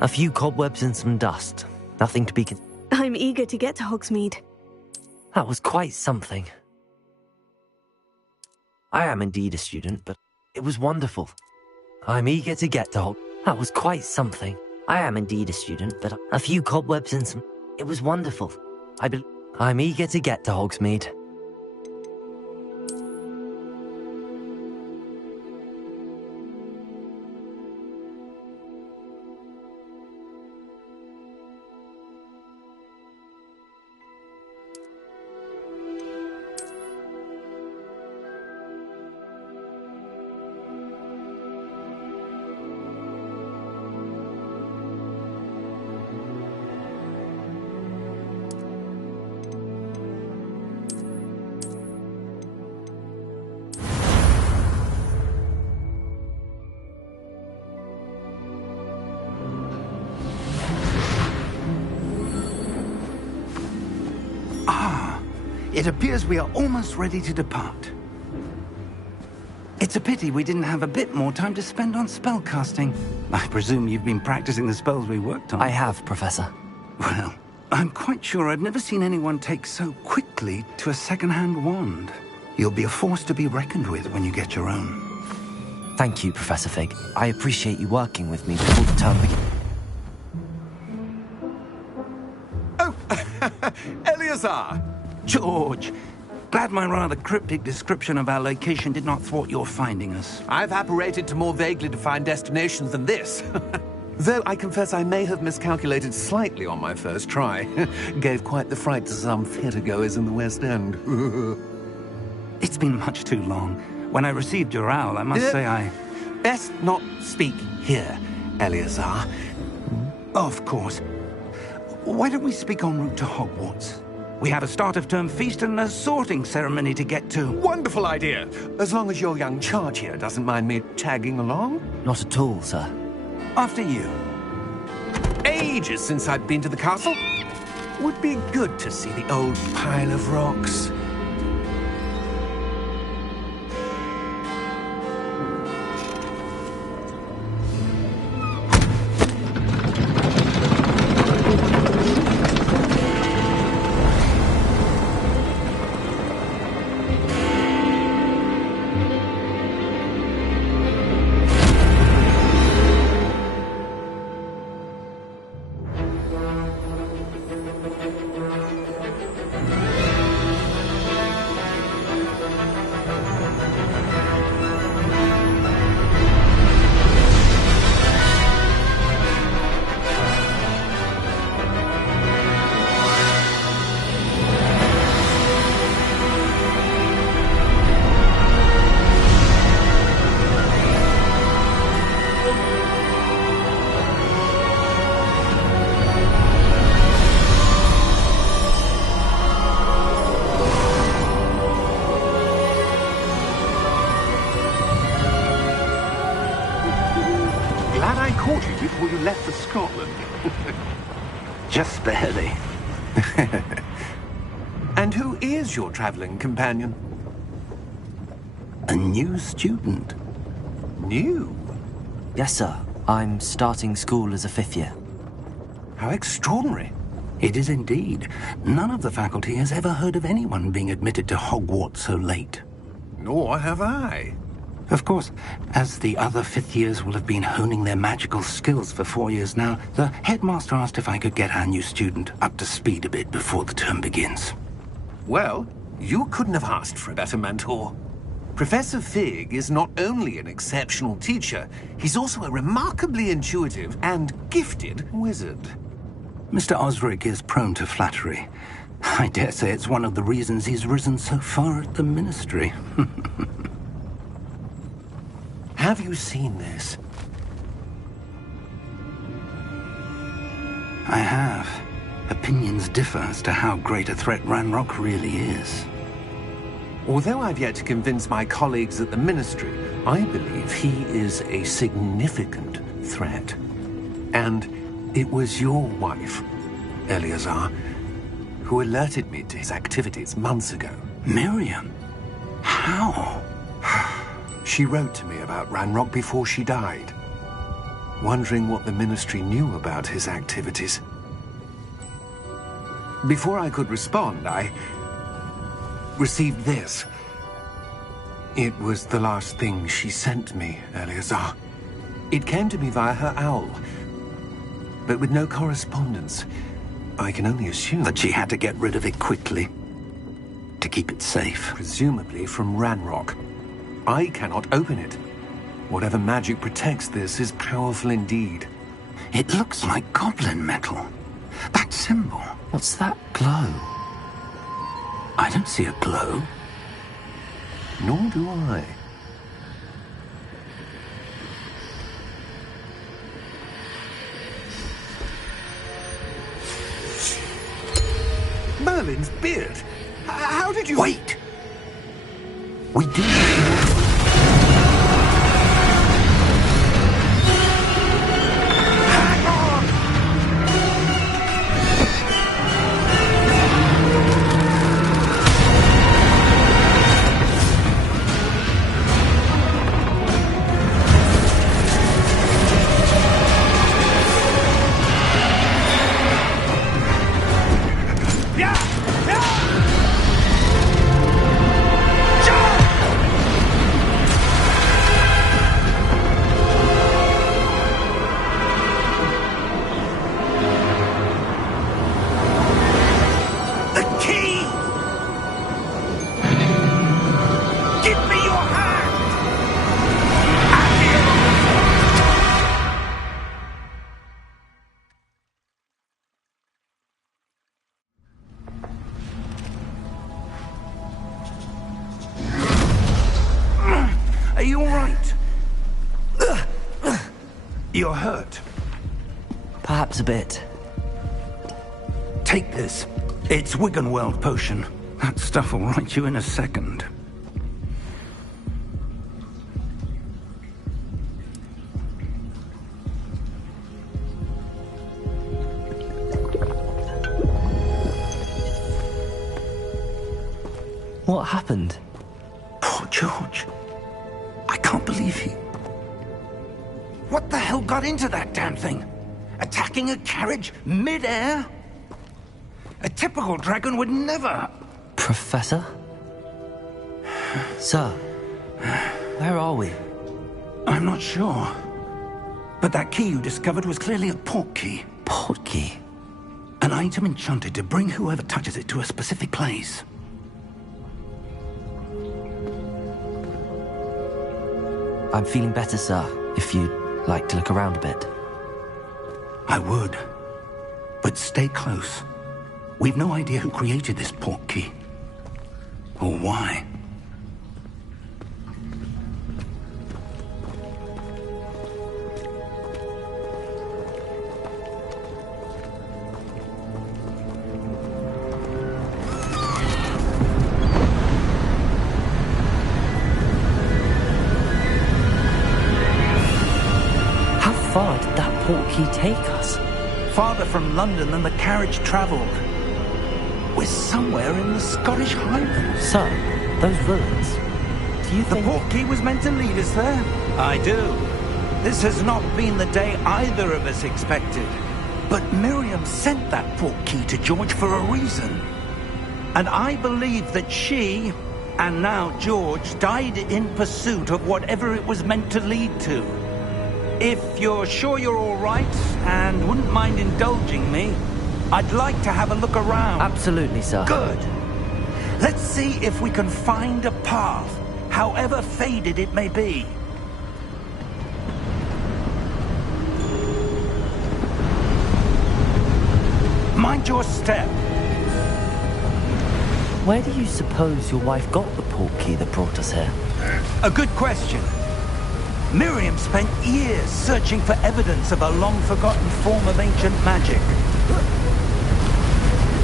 A few cobwebs and some dust. Nothing to be I'm eager to get to Hogsmeade. That was quite something. I am indeed a student, but it was wonderful. I'm eager to get to That was quite something. I am indeed a student, but a few cobwebs and some... It was wonderful. I'm eager to get to Hogsmeade. It appears we are almost ready to depart. It's a pity we didn't have a bit more time to spend on spellcasting. I presume you've been practicing the spells we worked on. I have, Professor. Well, I'm quite sure I've never seen anyone take so quickly to a second-hand wand. You'll be a force to be reckoned with when you get your own. Thank you, Professor Fig. I appreciate you working with me before the term begins. Oh, Eleazar! George, glad my rather cryptic description of our location did not thwart your finding us. I've apparated to more vaguely defined destinations than this. Though I confess I may have miscalculated slightly on my first try. Gave quite the fright to some theatre-goers in the West End. It's been much too long. When I received your owl, I must say I... Best not speak here, Eleazar. Of course. Why don't we speak en route to Hogwarts? We have a start-of-term feast and a sorting ceremony to get to. Wonderful idea! As long as your young charge here doesn't mind me tagging along. Not at all, sir. After you. Ages since I'd been to the castle. Would be good to see the old pile of rocks. Before you left for Scotland. Just barely. And who is your traveling companion? A new student. New? Yes, sir. I'm starting school as a 5th year. How extraordinary. It is indeed. None of the faculty has ever heard of anyone being admitted to Hogwarts so late. Nor have I. Of course, as the other 5th years will have been honing their magical skills for 4 years now, the headmaster asked if I could get our new student up to speed a bit before the term begins. Well, you couldn't have asked for a better mentor. Professor Fig is not only an exceptional teacher, he's also a remarkably intuitive and gifted wizard. Mr. Osric is prone to flattery. I dare say it's one of the reasons he's risen so far at the Ministry. Have you seen this? I have. Opinions differ as to how great a threat Ranrock really is. Although I've yet to convince my colleagues at the Ministry, I believe he is a significant threat. And it was your wife, Eleazar, who alerted me to his activities months ago. Miriam? How? She wrote to me about Ranrock before she died, wondering what the Ministry knew about his activities. Before I could respond, I received this. It was the last thing she sent me, Eleazar. It came to me via her owl, but with no correspondence. I can only assume That she had to get rid of it quickly, to keep it safe. presumably from Ranrock. I cannot open it. Whatever magic protects this is powerful indeed. It looks like goblin metal. That symbol. What's that glow? I don't see a glow. Nor do I. Merlin's beard. How did you... Wait! We do. Are you all right? You're hurt. Perhaps a bit. Take this. It's Wiggenweld potion. That stuff will right you in a second. What happened? Poor George. I can't believe he... What the hell got into that damn thing? Attacking a carriage mid-air? A typical dragon would never... Professor? Sir, where are we? I'm not sure. But that key you discovered was clearly a port key. Port key? An item enchanted to bring whoever touches it to a specific place. I'm feeling better, sir, if you'd like to look around a bit. I would. But stay close. We've no idea who created this port key. Or why. How far did that port key take us? Farther from London than the carriage travelled. We're somewhere in the Scottish Highlands. Sir, those ruins. do you The think... portkey was meant to lead us there? I do. This has not been the day either of us expected. But Miriam sent that portkey to George for a reason. And I believe that she, and now George, died in pursuit of whatever it was meant to lead to. If you're sure you're all right, and wouldn't mind indulging me, I'd like to have a look around. Absolutely, sir. Good. Let's see if we can find a path, however faded it may be. Mind your step. Where do you suppose your wife got the portkey that brought us here? A good question. Miriam spent years searching for evidence of a long-forgotten form of ancient magic.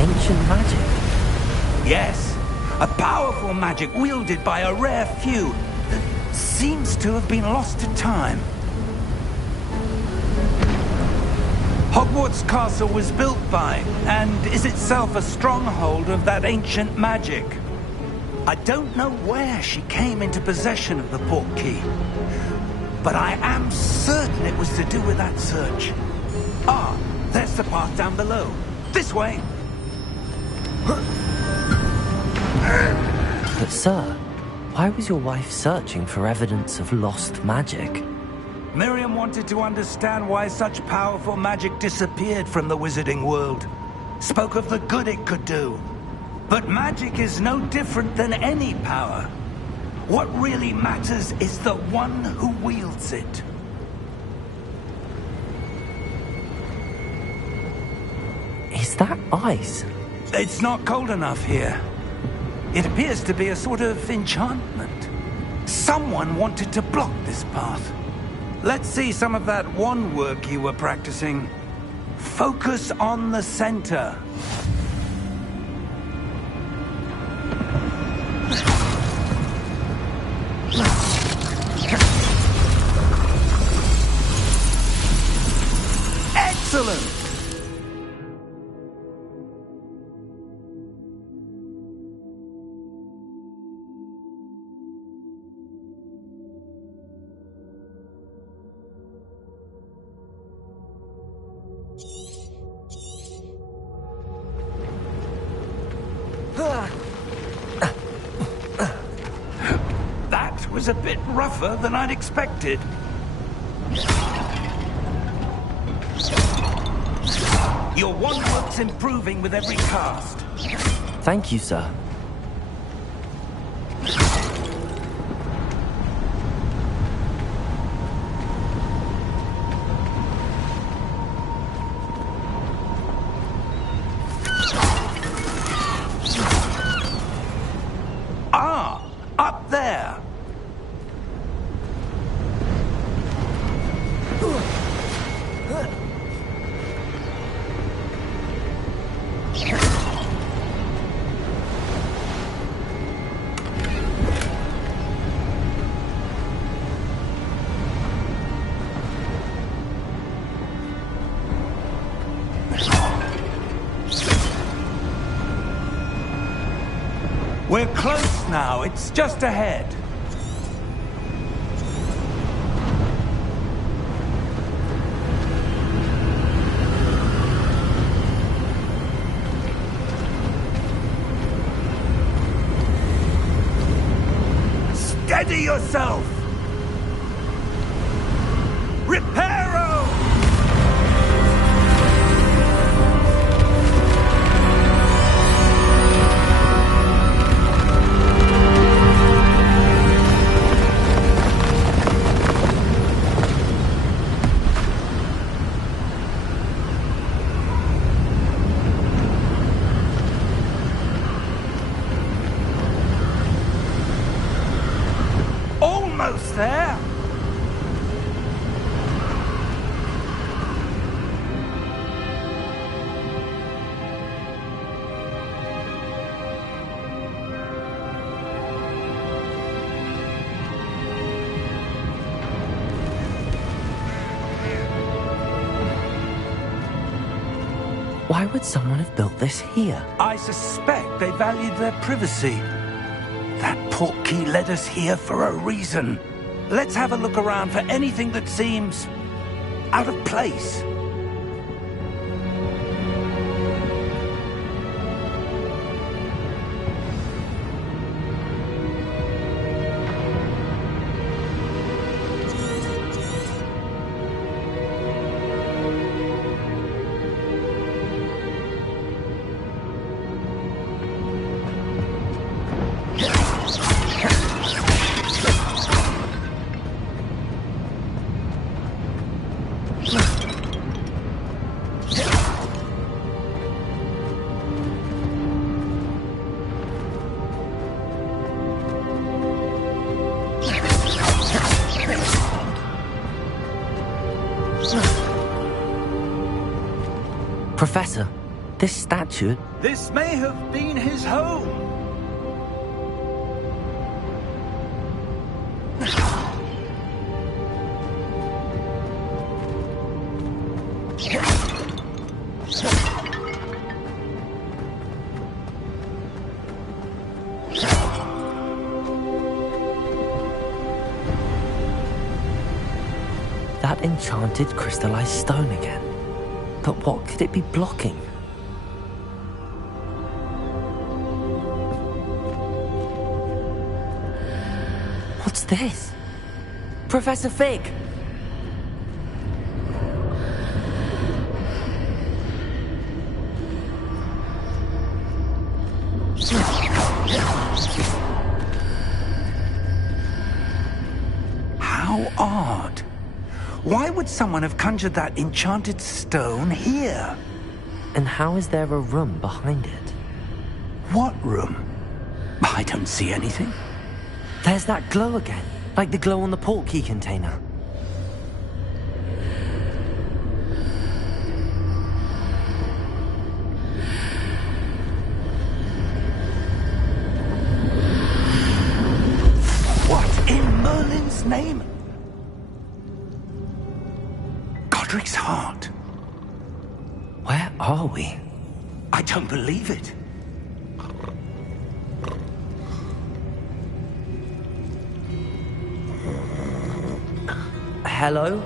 Ancient magic? Yes, a powerful magic wielded by a rare few that seems to have been lost to time. Hogwarts Castle was built by, and is itself a stronghold of that ancient magic. I don't know where she came into possession of the portkey, but I am certain it was to do with that search. Ah, there's the path down below. This way. But sir, why was your wife searching for evidence of lost magic? Miriam wanted to understand why such powerful magic disappeared from the wizarding world. Spoke of the good it could do. But magic is no different than any power. What really matters is the one who wields it. Is that ice? It's not cold enough here. It appears to be a sort of enchantment. Someone wanted to block this path. Let's see some of that wand work you were practicing. Focus on the center. Excellent! That was a bit rougher than I'd expected. Your wand work's improving with every cast. Thank you, sir. Ah, up there. We're close now. It's just ahead. Steady yourself! Reparo! Almost there. Why would someone have built this here? I suspect they valued their privacy. That portkey led us here for a reason. Let's have a look around for anything that seems out of place. Professor, this statue... This may have been his home. That enchanted crystallized stone again. But what could it be blocking? What's this? Professor Fig! How odd. Why would someone have conjured that enchanted stone here? And how is there a room behind it? What room? I don't see anything. There's that glow again, like the glow on the portkey container. What in Merlin's name? Godric's heart. Where are we? I don't believe it. Hello?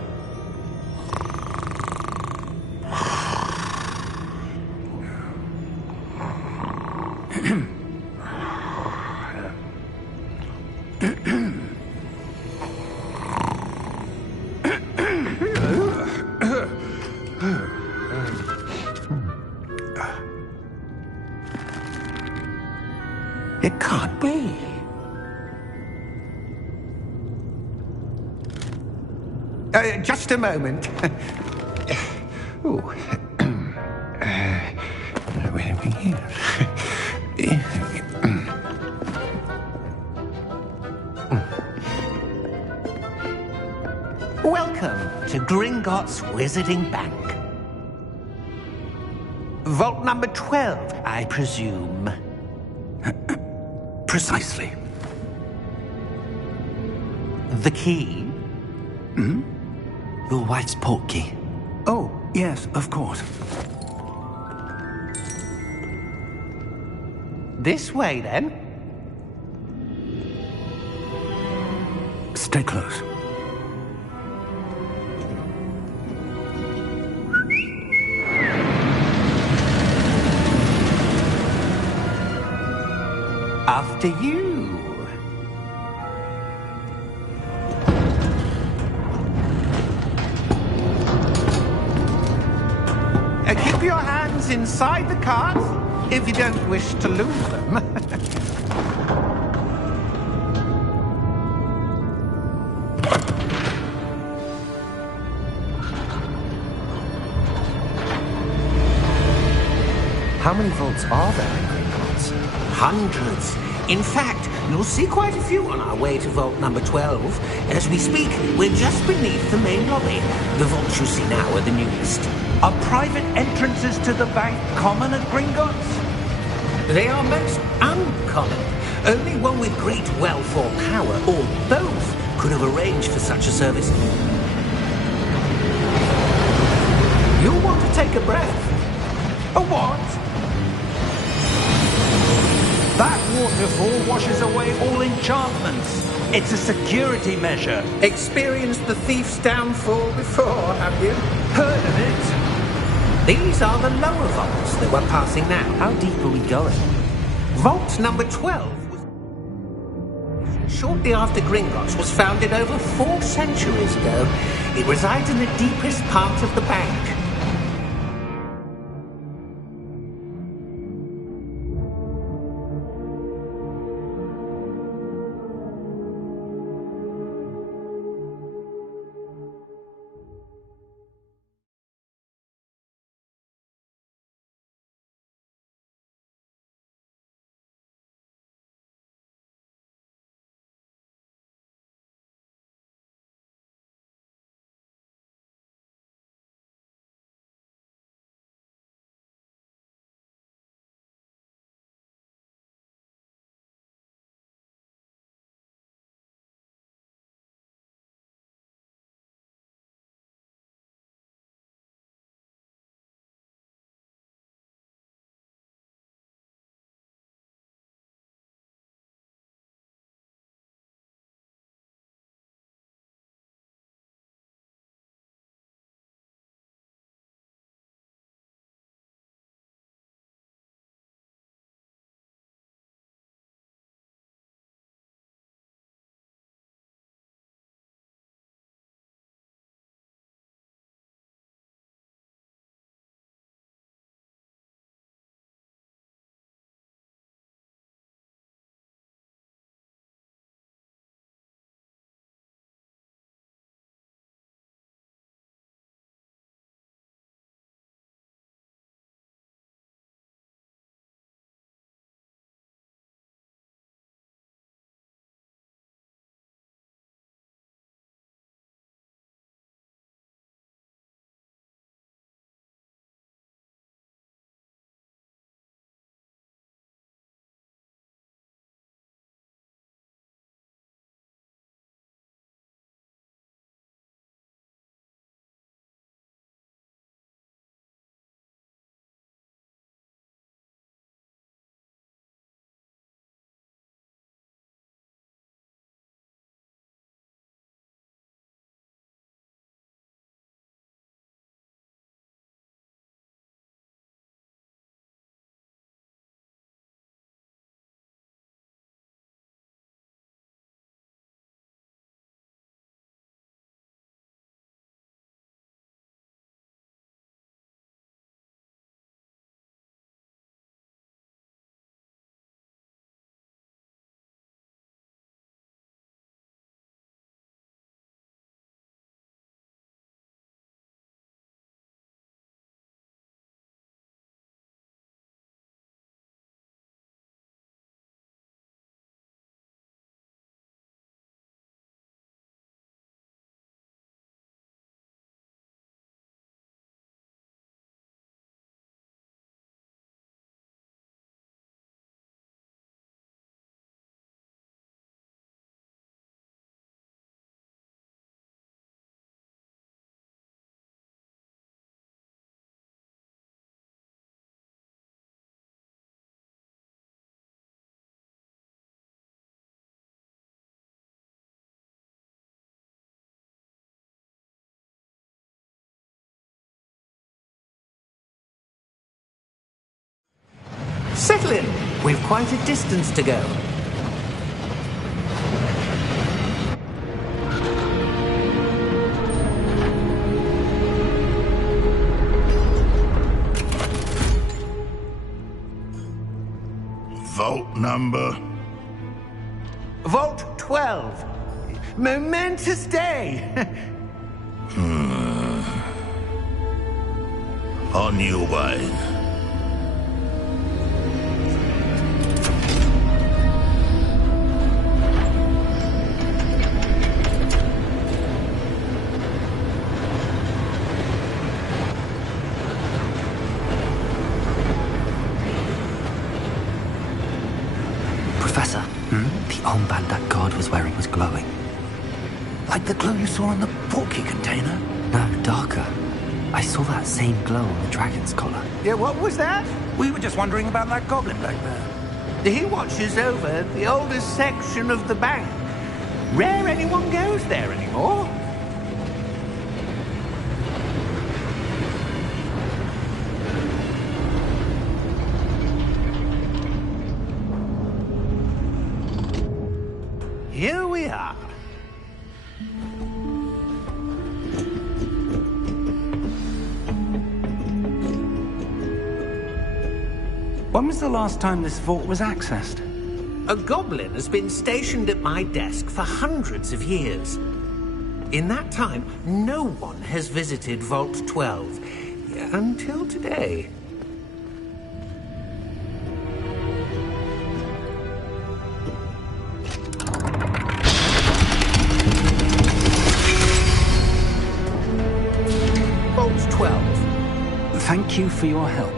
It can't be. Just a moment. Ooh. Where are we here? Welcome to Gringotts Wizarding Bank. Vault number 12, I presume. Precisely. The key? Your wife's portkey. Oh, yes, of course. This way, then. Stay close. After you. Keep your hands inside the cart if you don't wish to lose them. How many vaults are there in Gringotts? Hundreds. In fact, you'll see quite a few on our way to vault number 12. As we speak, we're just beneath the main lobby. The vaults you see now are the newest. Are private entrances to the bank common at Gringotts? They are most uncommon. Only one with great wealth or power, or both, could have arranged for such a service. You'll want to take a breath. A what? That waterfall washes away all enchantments. It's a security measure. Experienced the thief's downfall before, have you? Heard of it? These are the lower vaults that we're passing now. How deep are we going? Vault number 12 was shortly after Gringotts was founded over 4 centuries ago. It resides in the deepest part of the bank. Settle in. We've quite a distance to go. Vault number? Vault 12. Momentous day. On your way. Professor, the armband that guard was wearing was glowing. Like the glow you saw in the porky container? No, darker. I saw that same glow on the dragon's collar. Yeah, what was that? We were just wondering about that goblin back there. He watches over the oldest section of the bank. Rare anyone goes there anymore. Here we are. When was the last time this vault was accessed? A goblin has been stationed at my desk for hundreds of years. In that time, no one has visited Vault 12. Until today. Vault 12. Thank you for your help.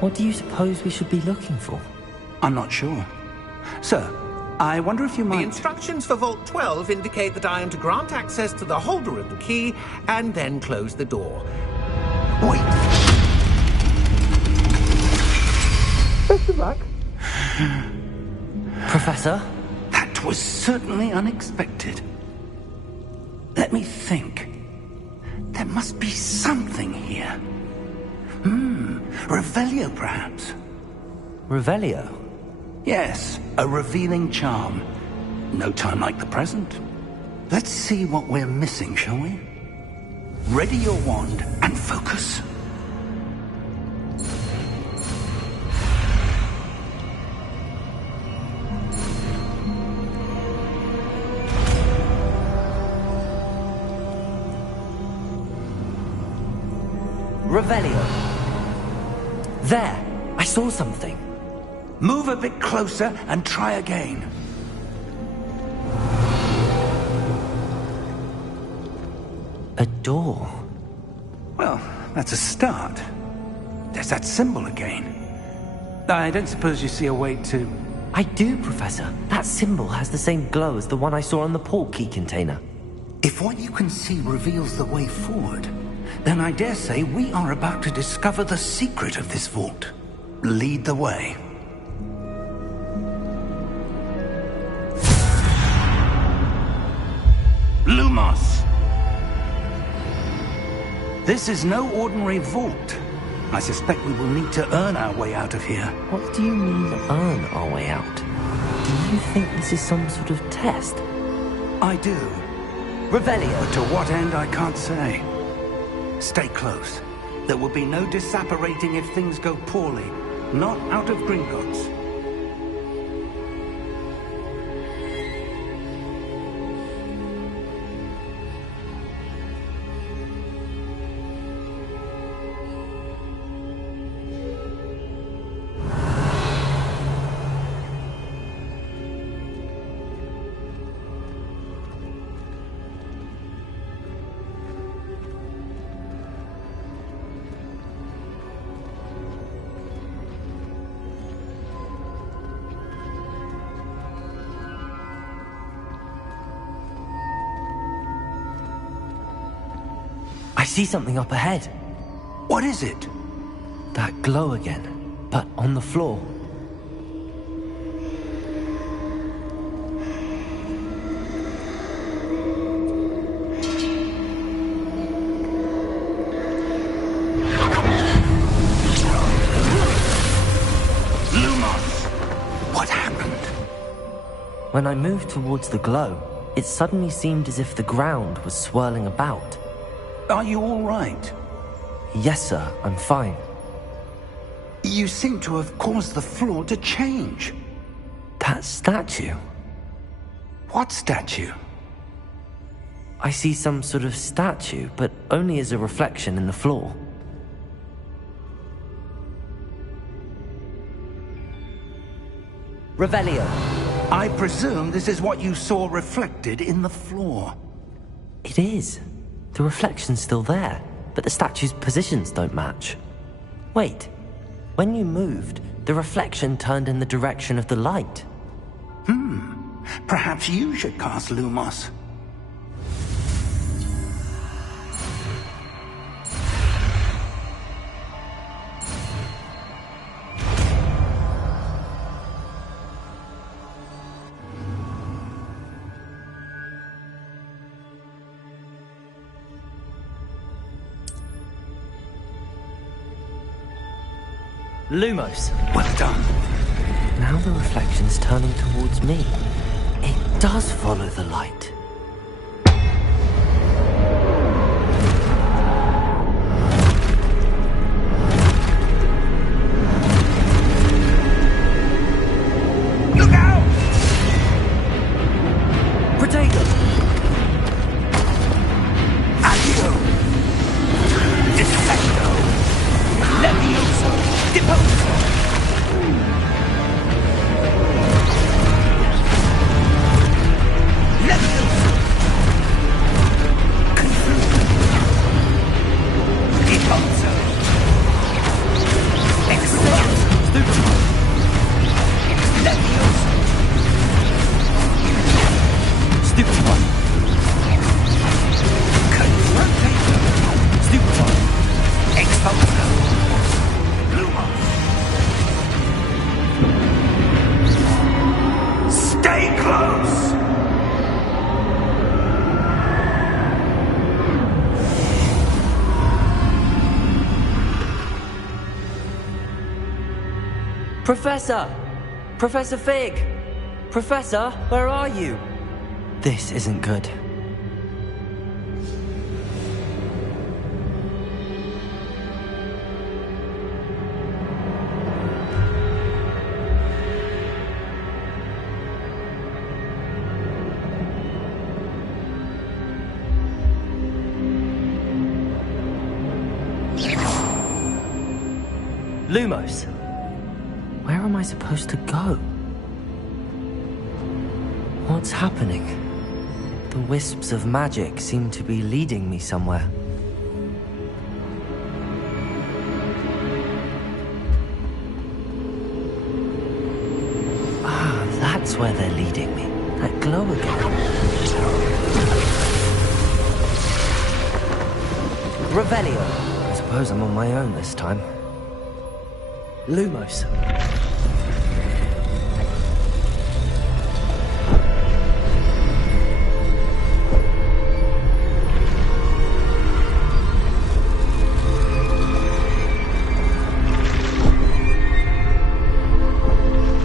What do you suppose we should be looking for? I'm not sure. Sir, I wonder if you The might... instructions for Vault 12 indicate that I am to grant access to the holder of the key and then close the door. Wait! Best of luck. Professor? That was certainly unexpected. Let me think. There must be something here. Revelio, perhaps? Revelio? Yes, a revealing charm. No time like the present. Let's see what we're missing, shall we? Ready your wand and focus. Revelio. There! I saw something. Move a bit closer and try again. A door. Well, that's a start. There's that symbol again. I don't suppose you see a way to... I do, Professor. That symbol has the same glow as the one I saw on the port key container. If what you can see reveals the way forward, then I dare say we are about to discover the secret of this vault. Lead the way. Lumos! This is no ordinary vault. I suspect we will need to earn our way out of here. What do you mean, earn our way out? Do you think this is some sort of test? I do. Revelio! But to what end, I can't say. Stay close. There will be no disapparating if things go poorly. Not out of Gringotts. I see something up ahead. What is it? That glow again, but on the floor. Lumos! What happened? When I moved towards the glow, it suddenly seemed as if the ground was swirling about. Are you all right? Yes, sir, I'm fine. You seem to have caused the floor to change. That statue? What statue? I see some sort of statue, but only as a reflection in the floor. Revelio. I presume this is what you saw reflected in the floor. It is. The reflection's still there, but the statue's positions don't match. Wait, when you moved, The reflection turned in the direction of the light. Perhaps you should cast Lumos. Lumos. Well done. Now the reflection's turning towards me. It does follow the light. Look out! Potato! Addio! Defecto! Levioso! Deposo! Levioso! Confuso! Deposo! Excelso! Stupid! Levioso! Stupid one! Confrontato! Stupid one! Exposo! Lumos! Stay close! Professor! Professor Fig! Professor, where are you? This isn't good. Lumos, where am I supposed to go? What's happening? The wisps of magic seem to be leading me somewhere. Ah, that's where they're leading me. That glow again. Revelio. I suppose I'm on my own this time. Lumos.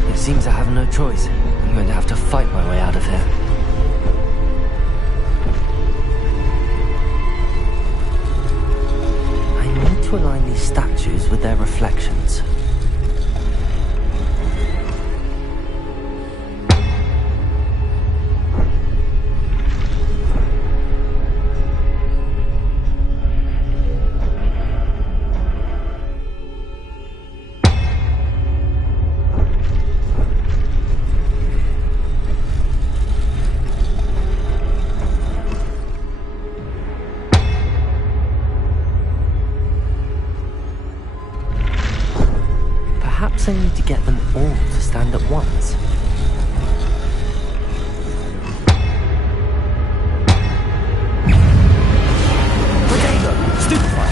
It seems I have no choice. I'm going to have to fight my way out of here. I need to align these statues with their reflections. Perhaps I need to get them all to stand at once. Potato! Stupefy!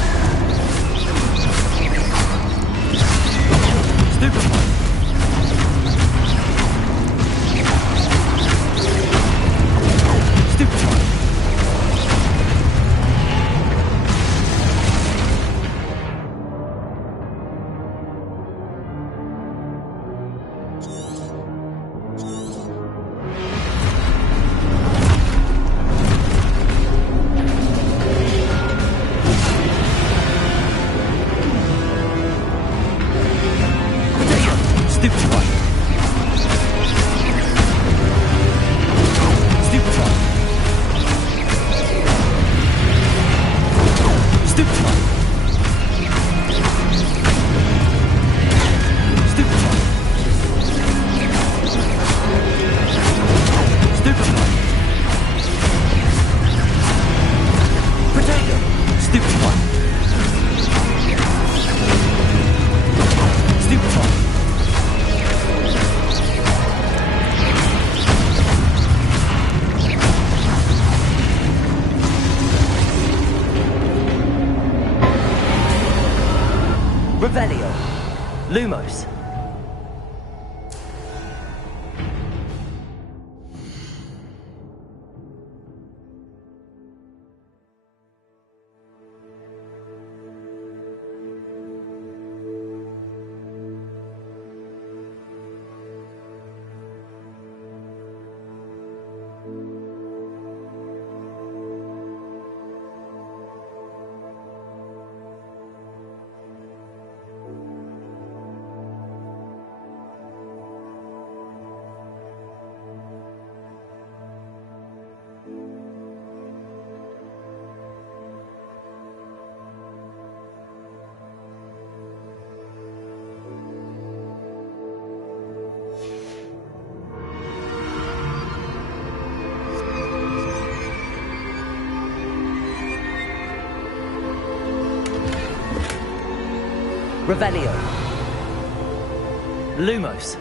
Stupefy! Stupefy! Stupefy! Lumos. Revelio. Lumos.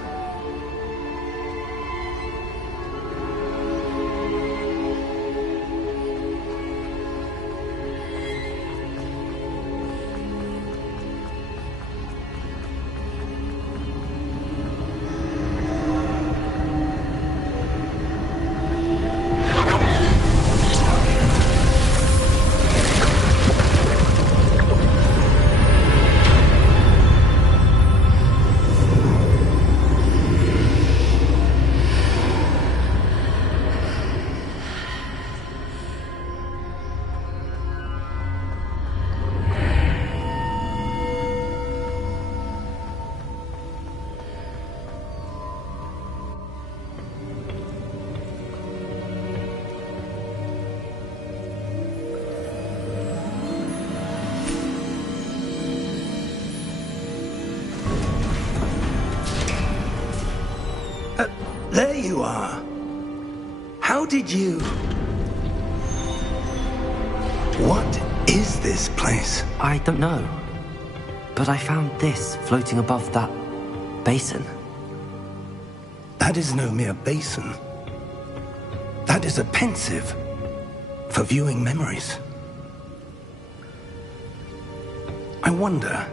There you are. How did you... What is this place? I don't know. But I found this floating above that basin. That is no mere basin. That is a pensive for viewing memories. I wonder...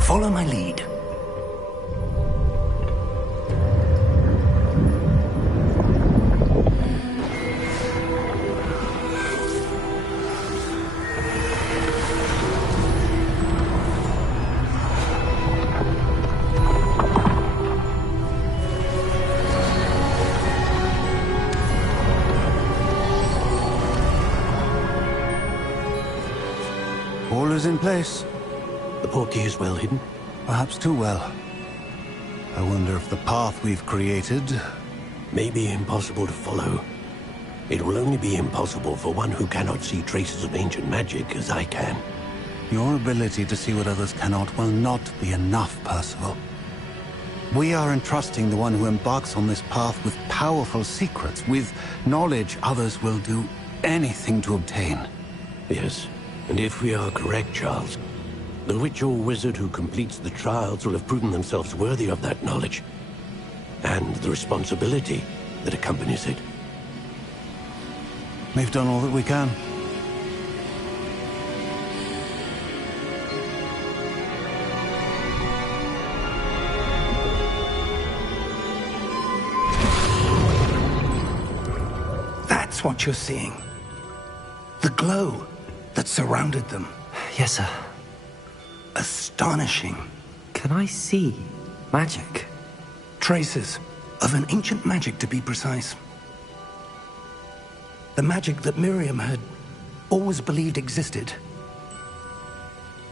Follow my lead. All is in place. The portkey is well hidden. Perhaps too well. I wonder if the path we've created... May be impossible to follow. It will only be impossible for one who cannot see traces of ancient magic as I can. Your ability to see what others cannot will not be enough, Percival. We are entrusting the one who embarks on this path with powerful secrets, with knowledge others will do anything to obtain. Yes, and if we are correct, Charles, the witch or wizard who completes the trials will have proven themselves worthy of that knowledge, and the responsibility that accompanies it. We've done all that we can. That's what you're seeing. The glow that surrounded them. Yes, sir. Astonishing. Can I see magic? Traces of an ancient magic, to be precise. The magic that Miriam had always believed existed,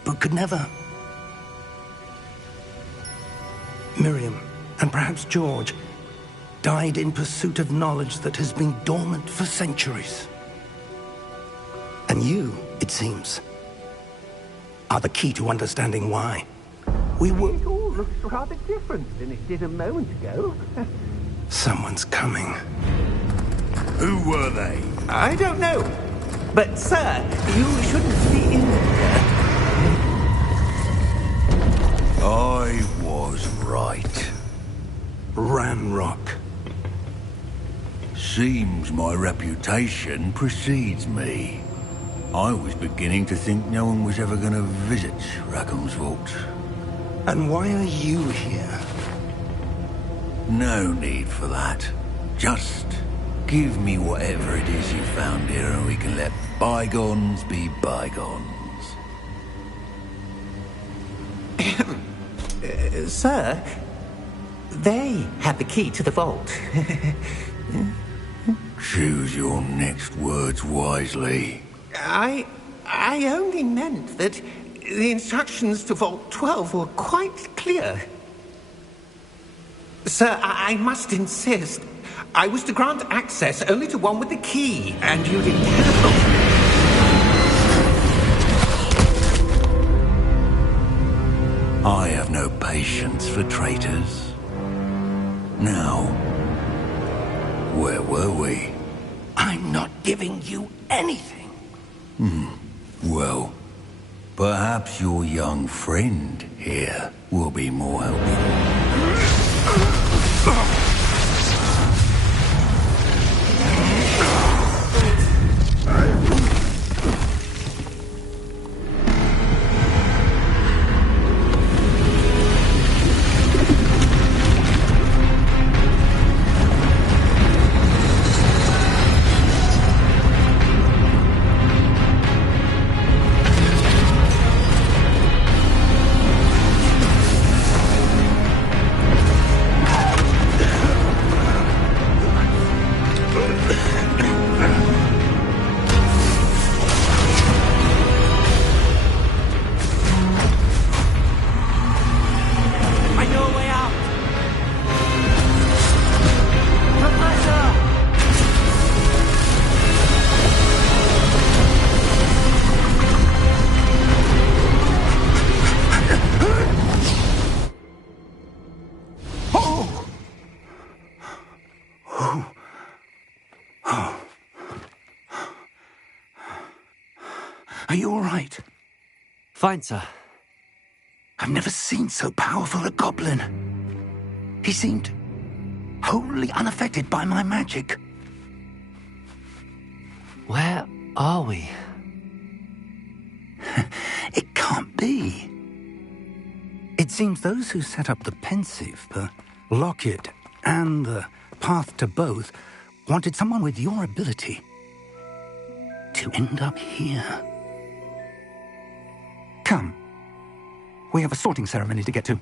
but could never. Miriam, and perhaps George, died in pursuit of knowledge that has been dormant for centuries. And you, it seems, are the key to understanding why. We were... It all looks rather different than it did a moment ago. Someone's coming. Who were they? I don't know. But, sir, you shouldn't be in here. I was right. Ranrock. Seems my reputation precedes me. I was beginning to think no one was ever going to visit Rackham's vault. And why are you here? No need for that. Just give me whatever it is you found here and we can let bygones be bygones. Sir, they had the key to the vault. Choose your next words wisely. I only meant that the instructions to Vault 12 were quite clear. Sir, I must insist. I was to grant access only to one with the key, and you didn't have... I have no patience for traitors. Now, where were we? I'm not giving you anything. Well, perhaps your young friend here will be more helpful. Are you all right? Fine, sir. I've never seen so powerful a goblin. He seemed wholly unaffected by my magic. Where are we? It can't be. It seems those who set up the Pensieve, the Locket, and the Path to Both wanted someone with your ability to end up here. Come. We have a sorting ceremony to get to.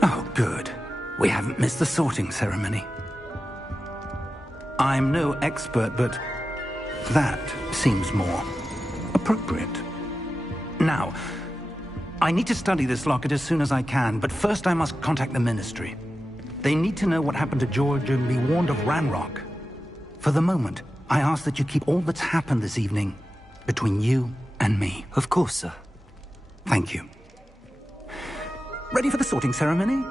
Oh, good. We haven't missed the sorting ceremony. I'm no expert, but that seems more appropriate. Now, I need to study this locket as soon as I can, but first I must contact the Ministry. They need to know what happened to George and be warned of Ranrock. For the moment, I ask that you keep all that's happened this evening between you and me. Of course, sir. Thank you. Ready for the sorting ceremony?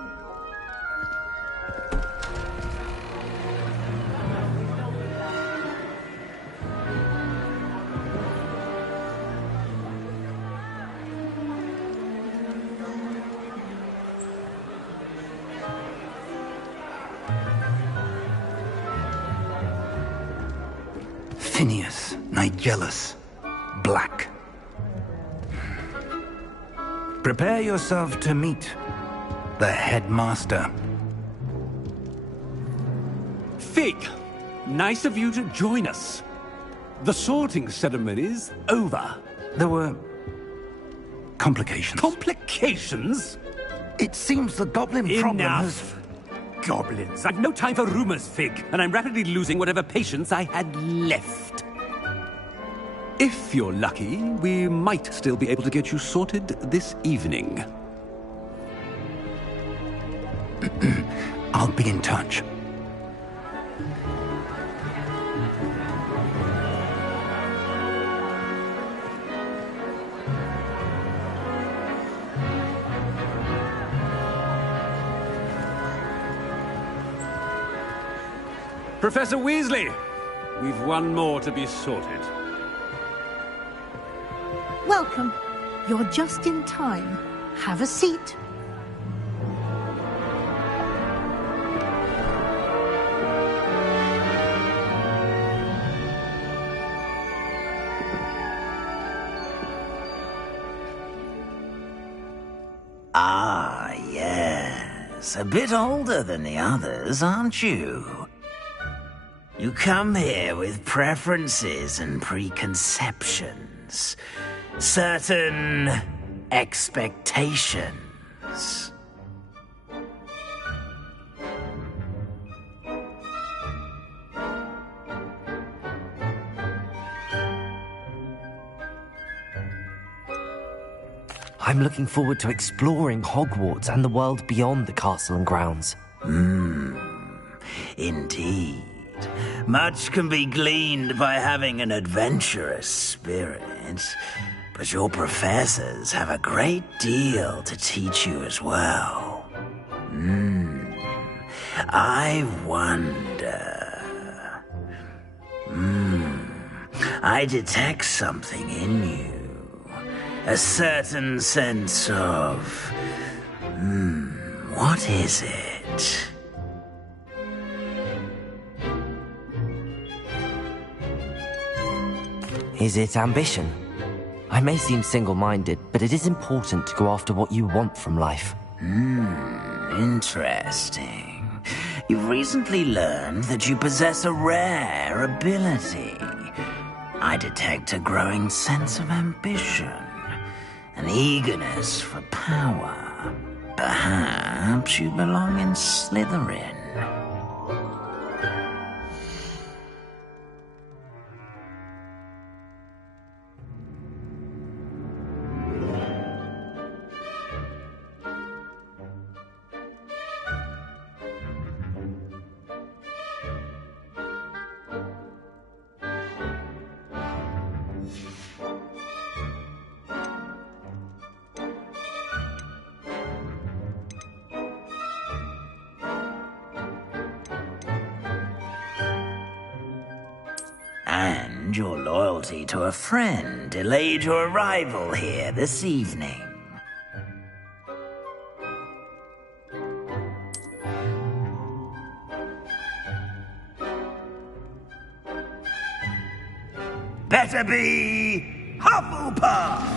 Tinius, Nigellus, Black. Prepare yourself to meet the headmaster. Fig, nice of you to join us. The sorting ceremony's over. There were complications. Complications? It seems the goblin problem has... Enough! Goblins. I've no time for rumors, Fig, and I'm rapidly losing whatever patience I had left. If you're lucky, we might still be able to get you sorted this evening. I'll be in touch. Professor Weasley, we've one more to be sorted. Welcome. You're just in time. Have a seat. Ah, yes. A bit older than the others, aren't you? You come here with preferences and preconceptions. Certain expectations. I'm looking forward to exploring Hogwarts and the world beyond the castle and grounds. Indeed. Much can be gleaned by having an adventurous spirit, but your professors have a great deal to teach you as well. I wonder... I detect something in you. A certain sense of... what is it? Is it ambition? I may seem single-minded, but it is important to go after what you want from life. Interesting. You've recently learned that you possess a rare ability. I detect a growing sense of ambition, an eagerness for power. Perhaps you belong in Slytherin. And your loyalty to a friend delayed your arrival here this evening. Better be Hufflepuff!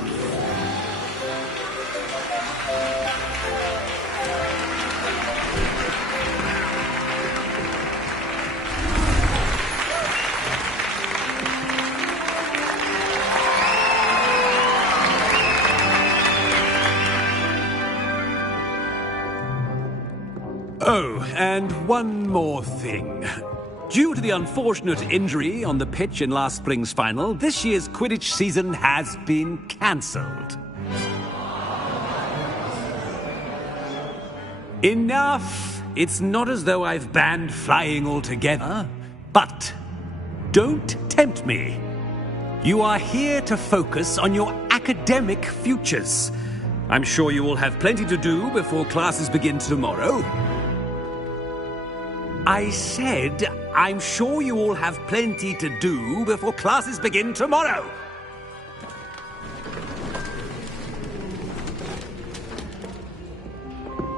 Oh, and one more thing. Due to the unfortunate injury on the pitch in last spring's final, this year's Quidditch season has been cancelled. Enough! It's not as though I've banned flying altogether, but don't tempt me. You are here to focus on your academic futures. I'm sure you will have plenty to do before classes begin tomorrow. I said, I'm sure you all have plenty to do before classes begin tomorrow.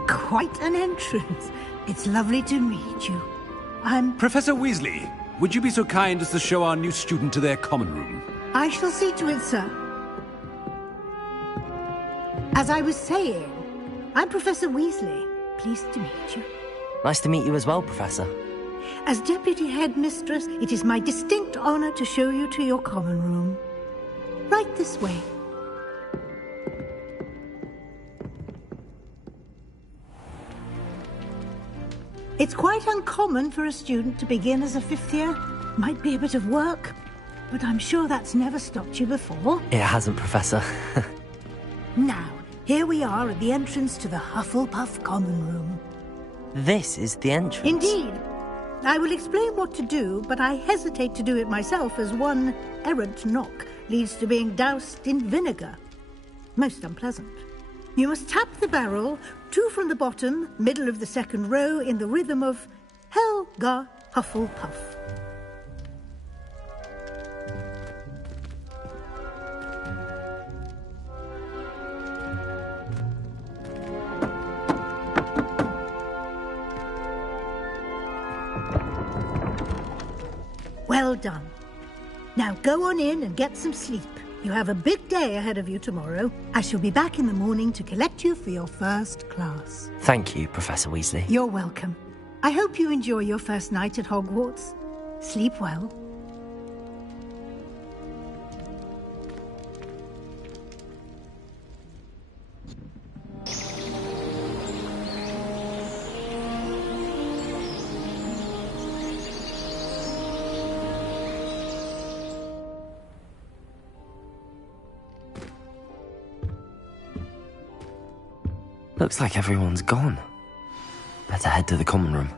Quite an entrance. It's lovely to meet you. I'm... Professor Weasley, would you be so kind as to show our new student to their common room? I shall see to it, sir. As I was saying, I'm Professor Weasley. Pleased to meet you. Nice to meet you as well, Professor. As Deputy Headmistress, it is my distinct honor to show you to your common room. Right this way. It's quite uncommon for a student to begin as a fifth year. Might be a bit of work, but I'm sure that's never stopped you before. It hasn't, Professor. Now, here we are at the entrance to the Hufflepuff common room. This is the entrance. Indeed. I will explain what to do, but I hesitate to do it myself as one errant knock leads to being doused in vinegar. Most unpleasant. You must tap the barrel, 2 from the bottom, middle of the second row, in the rhythm of Helga Hufflepuff. Well done. Now go on in and get some sleep. You have a big day ahead of you tomorrow. I shall be back in the morning to collect you for your first class. Thank you, Professor Weasley. You're welcome. I hope you enjoy your first night at Hogwarts. Sleep well. Looks like everyone's gone. Better head to the common room.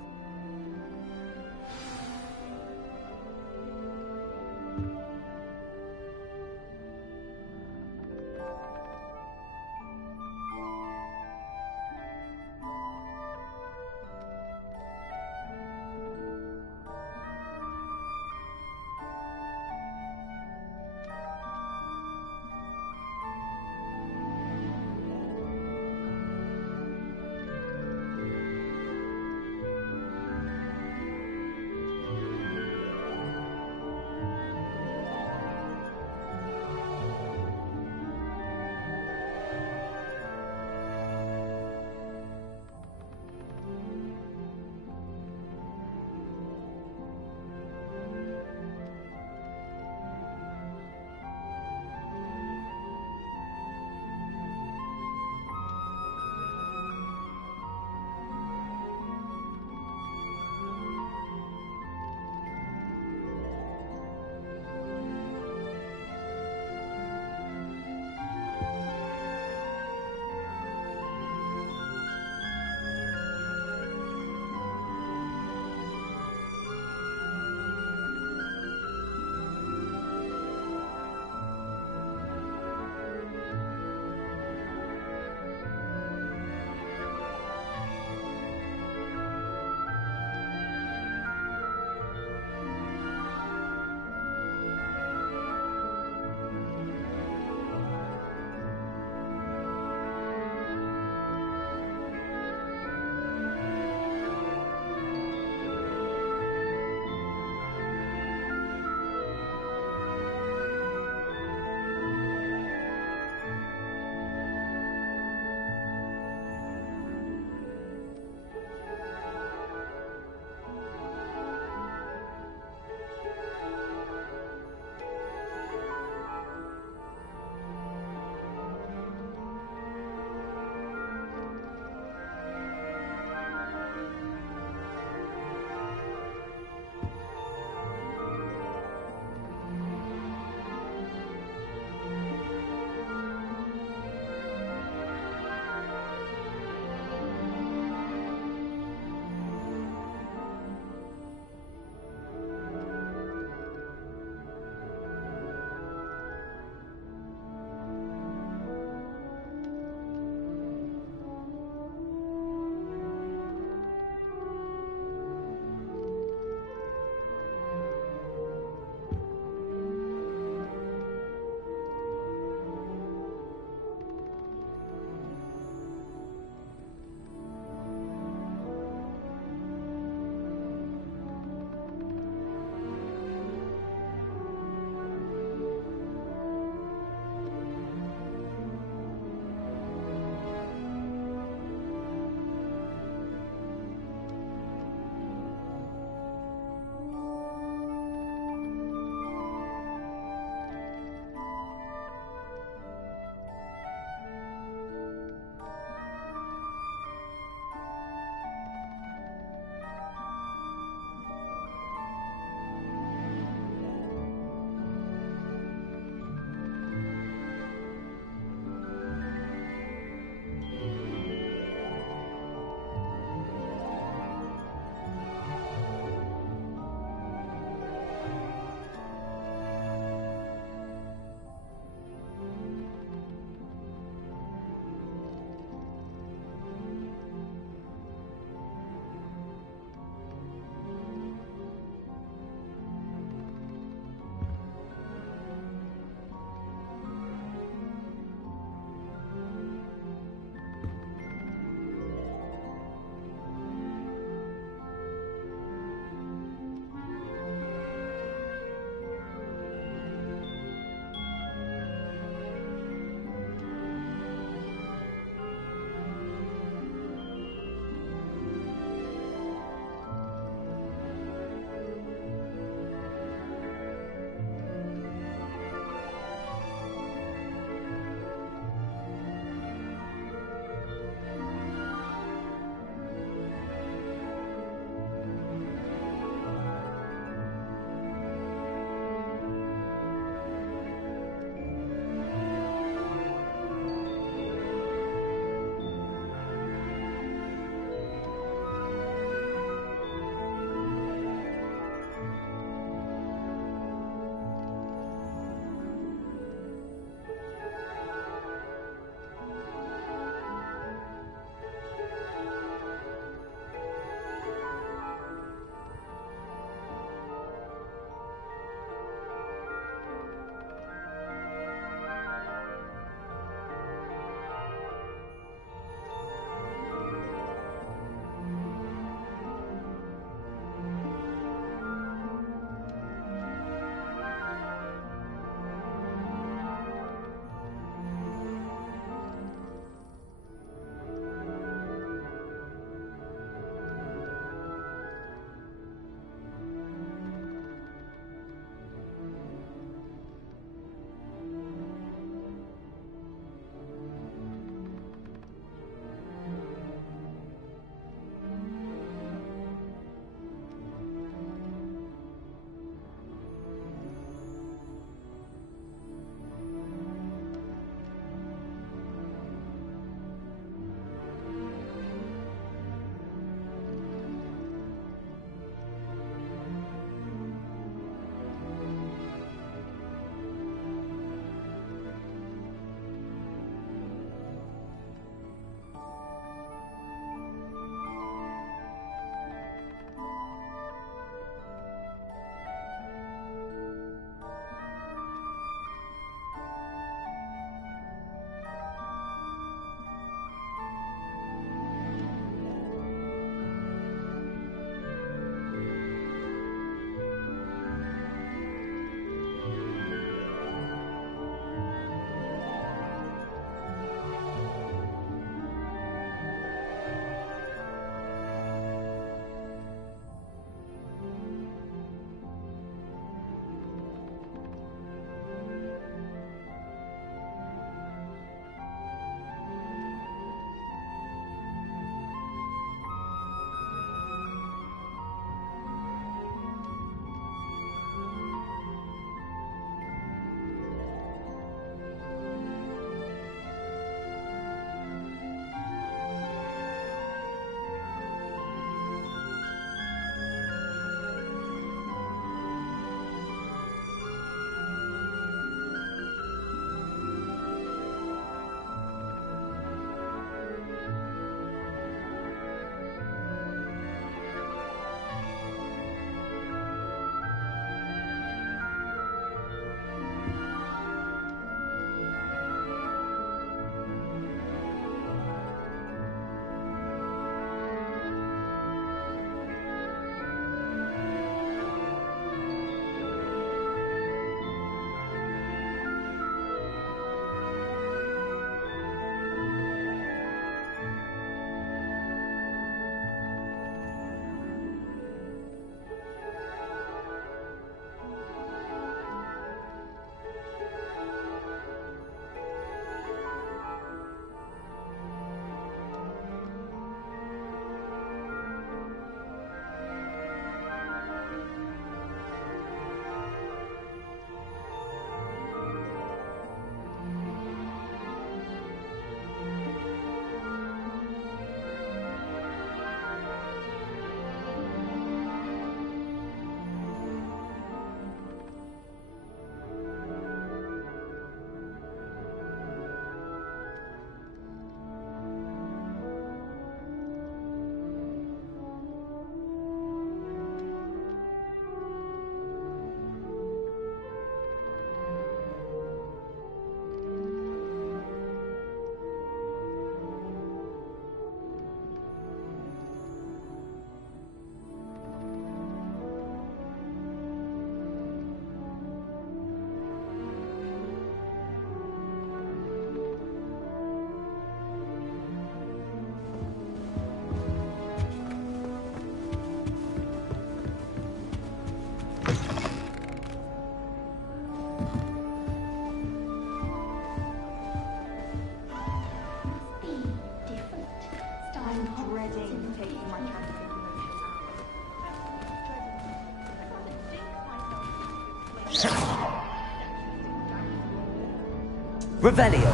Revelio.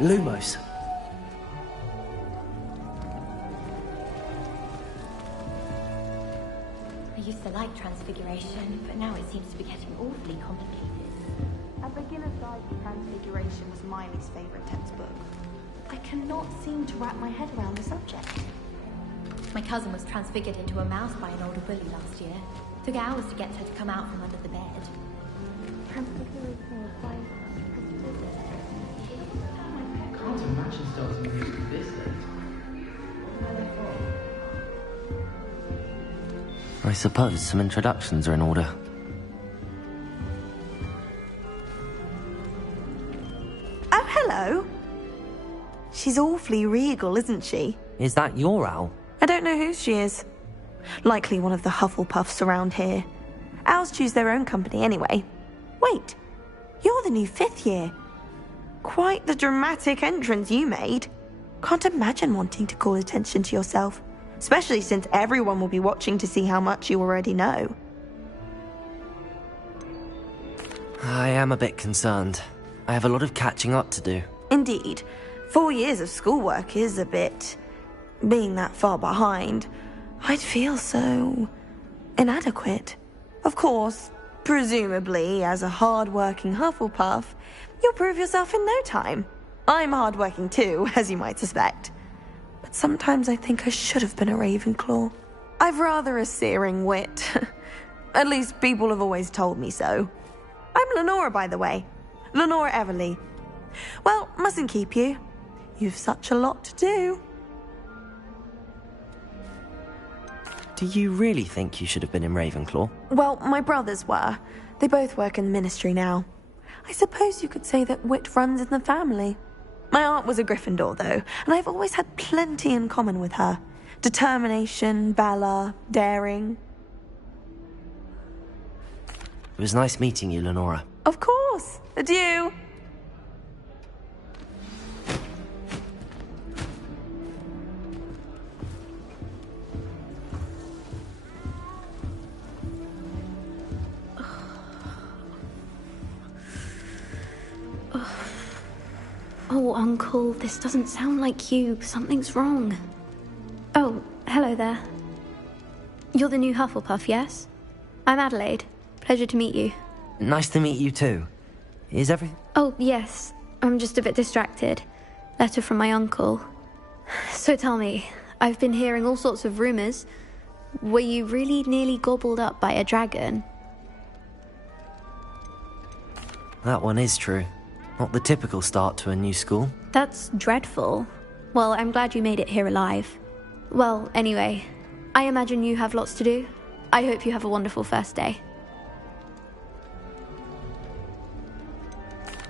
Lumos. I used to like Transfiguration, but now it seems to be getting awfully complicated. A Beginner's Guide to Transfiguration was Miley's favourite textbook. I cannot seem to wrap my head around the subject. My cousin was transfigured into a mouse by an older bully last year. Took hours to get her to come out from under the bed. Transfiguration was by... Can't imagine starting music this late. I suppose some introductions are in order. Oh, hello. She's awfully regal, isn't she? Is that your owl? I don't know who she is. Likely one of the Hufflepuffs around here. Owls choose their own company anyway. Wait, you're the new 5th year. Quite the dramatic entrance you made. Can't imagine wanting to call attention to yourself, especially since everyone will be watching to see how much you already know. I am a bit concerned. I have a lot of catching up to do. Indeed. 4 years of schoolwork is a bit... Being that far behind, I'd feel so... inadequate. Of course, presumably, as a hard-working Hufflepuff, you'll prove yourself in no time. I'm hard-working too, as you might suspect. But sometimes I think I should have been a Ravenclaw. I've rather a searing wit. At least people have always told me so. I'm Lenora, by the way. Lenora Everly. Well, mustn't keep you. You've such a lot to do. Do you really think you should have been in Ravenclaw? Well, my brothers were. They both work in the ministry now. I suppose you could say that wit runs in the family. My aunt was a Gryffindor, though, and I've always had plenty in common with her. Determination, valor, daring. It was nice meeting you, Lenora. Of course. Adieu. Oh, Uncle, this doesn't sound like you. Something's wrong. Oh, hello there. You're the new Hufflepuff, yes? I'm Adelaide. Pleasure to meet you. Nice to meet you too. Is everything... Oh, yes. I'm just a bit distracted. Letter from my uncle. So tell me, I've been hearing all sorts of rumors. Were you really nearly gobbled up by a dragon? That one is true. Not the typical start to a new school. That's dreadful. Well, I'm glad you made it here alive. Well, anyway, I imagine you have lots to do. I hope you have a wonderful first day.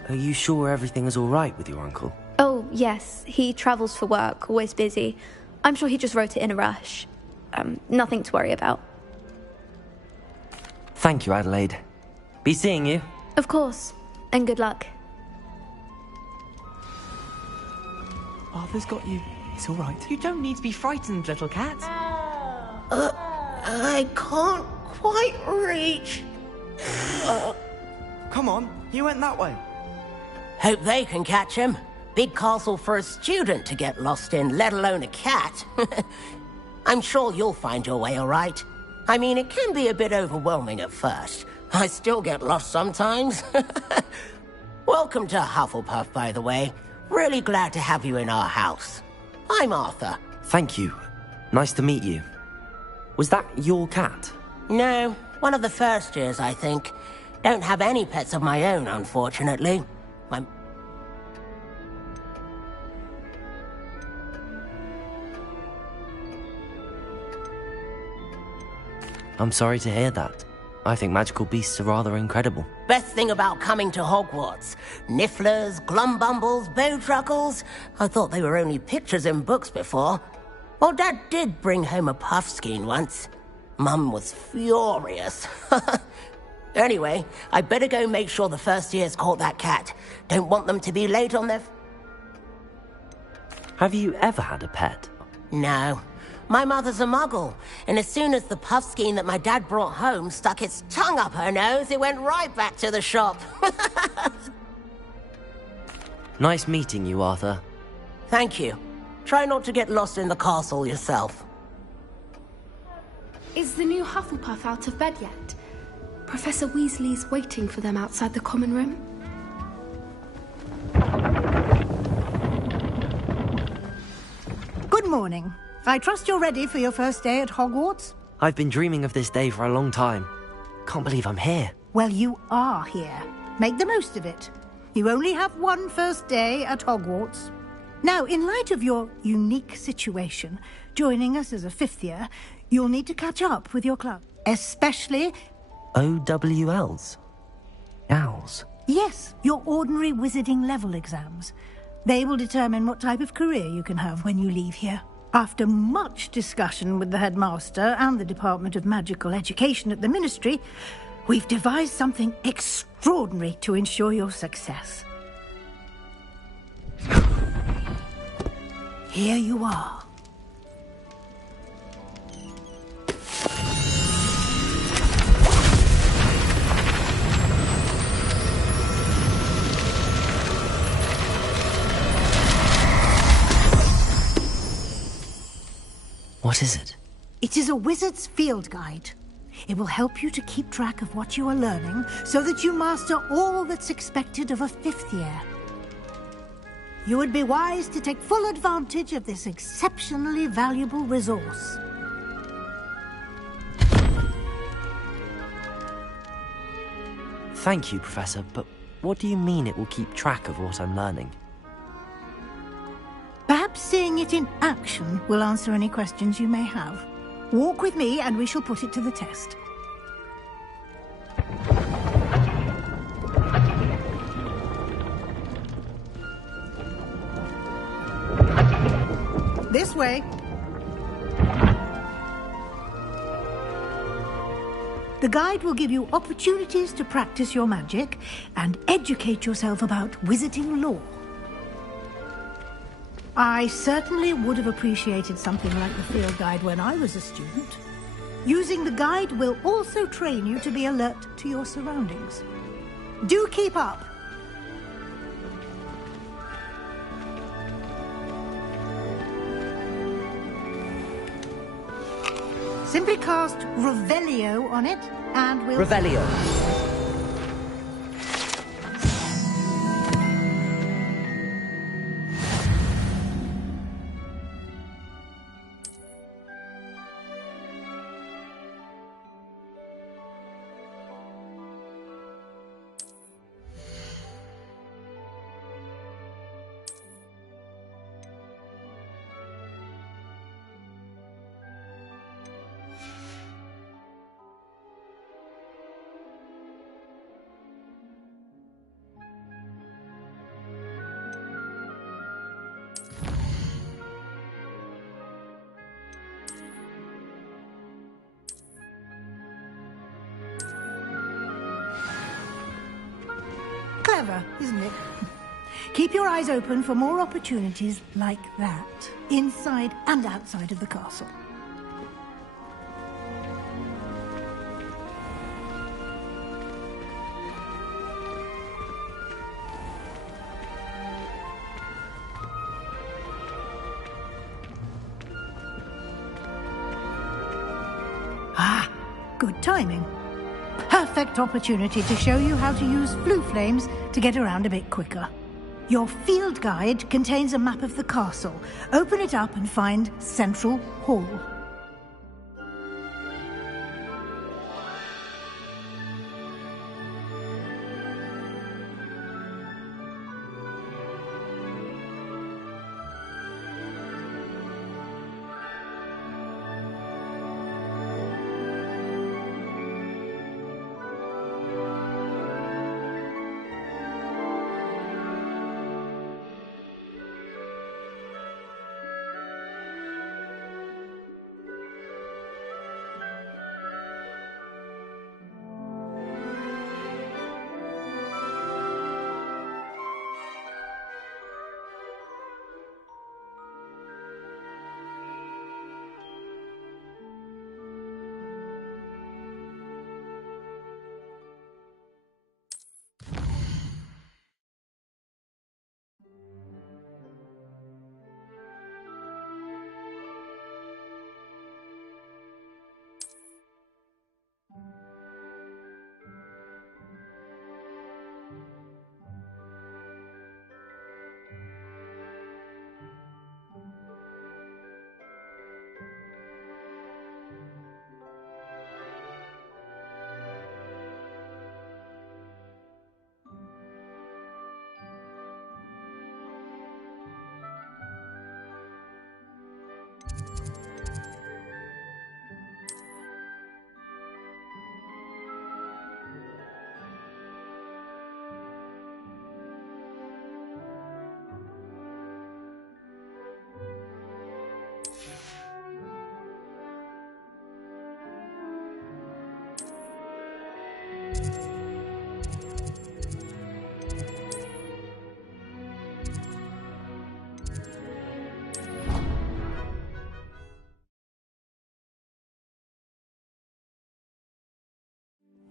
Are you sure everything is all right with your uncle? Oh, yes. He travels for work, always busy. I'm sure he just wrote it in a rush. Nothing to worry about. Thank you, Adelaide. Be seeing you. Of course. And good luck. Arthur's got you. It's all right. You don't need to be frightened, little cat. I can't quite reach. Come on, you went that way. Hope they can catch him. Big castle for a student to get lost in, let alone a cat. I'm sure you'll find your way all right. I mean, it can be a bit overwhelming at first. I still get lost sometimes. Welcome to Hufflepuff, by the way. Really glad to have you in our house. I'm Arthur. Thank you. Nice to meet you. Was that your cat? No, one of the first years, I think. Don't have any pets of my own, unfortunately. I'm sorry to hear that. I think magical beasts are rather incredible. Best thing about coming to Hogwarts. Nifflers, glumbumbles, bowtruckles. I thought they were only pictures in books before. Well, Dad did bring home a puffskein once. Mum was furious. Anyway, I better go make sure the first years caught that cat. Don't want them to be late on their... Have you ever had a pet? No. My mother's a muggle, and as soon as the puffskein that my dad brought home stuck its tongue up her nose, it went right back to the shop. Nice meeting you, Arthur. Thank you. Try not to get lost in the castle yourself. Is the new Hufflepuff out of bed yet? Professor Weasley's waiting for them outside the common room. Good morning. I trust you're ready for your first day at Hogwarts? I've been dreaming of this day for a long time. Can't believe I'm here. Well, you are here. Make the most of it. You only have one first day at Hogwarts. Now, in light of your unique situation, joining us as a fifth year, you'll need to catch up with your club. Especially... OWLs? Owls? Yes, your ordinary wizarding level exams. They will determine what type of career you can have when you leave here. After much discussion with the headmaster and the Department of Magical Education at the Ministry, we've devised something extraordinary to ensure your success. Here you are. What is it? It is a wizard's field guide. It will help you to keep track of what you are learning so that you master all that's expected of a fifth year. You would be wise to take full advantage of this exceptionally valuable resource. Thank you, Professor, but what do you mean it will keep track of what I'm learning? Perhaps seeing it in action will answer any questions you may have. Walk with me and we shall put it to the test. This way. The guide will give you opportunities to practice your magic and educate yourself about wizarding lore. I certainly would have appreciated something like the field guide when I was a student. Using the guide will also train you to be alert to your surroundings. Do keep up! Simply cast Revelio on it, and we'll... Revelio. Clever, isn't it? Keep your eyes open for more opportunities like that, inside and outside of the castle. Ah, good timing. Perfect opportunity to show you how to use blue flames to get around a bit quicker. Your field guide contains a map of the castle. Open it up and find Central Hall.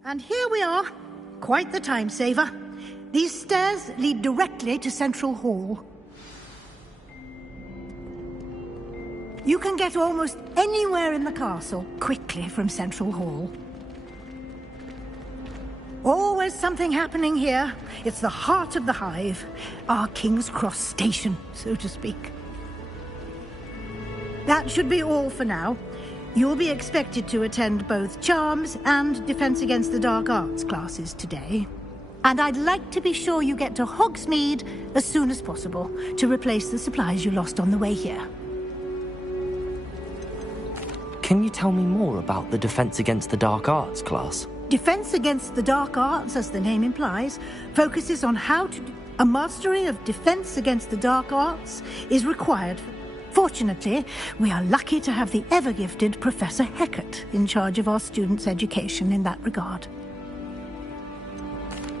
And here we are. Quite the time saver. These stairs lead directly to Central Hall. You can get almost anywhere in the castle quickly from Central Hall. Always something happening here. It's the heart of the Hive. Our King's Cross station, so to speak. That should be all for now. You'll be expected to attend both Charms and Defense Against the Dark Arts classes today. And I'd like to be sure you get to Hogsmeade as soon as possible to replace the supplies you lost on the way here. Can you tell me more about the Defense Against the Dark Arts class? Defense Against the Dark Arts, as the name implies, focuses on how to... A mastery of Defense Against the Dark Arts is required. Fortunately, we are lucky to have the ever-gifted Professor Hecat in charge of our students' education in that regard.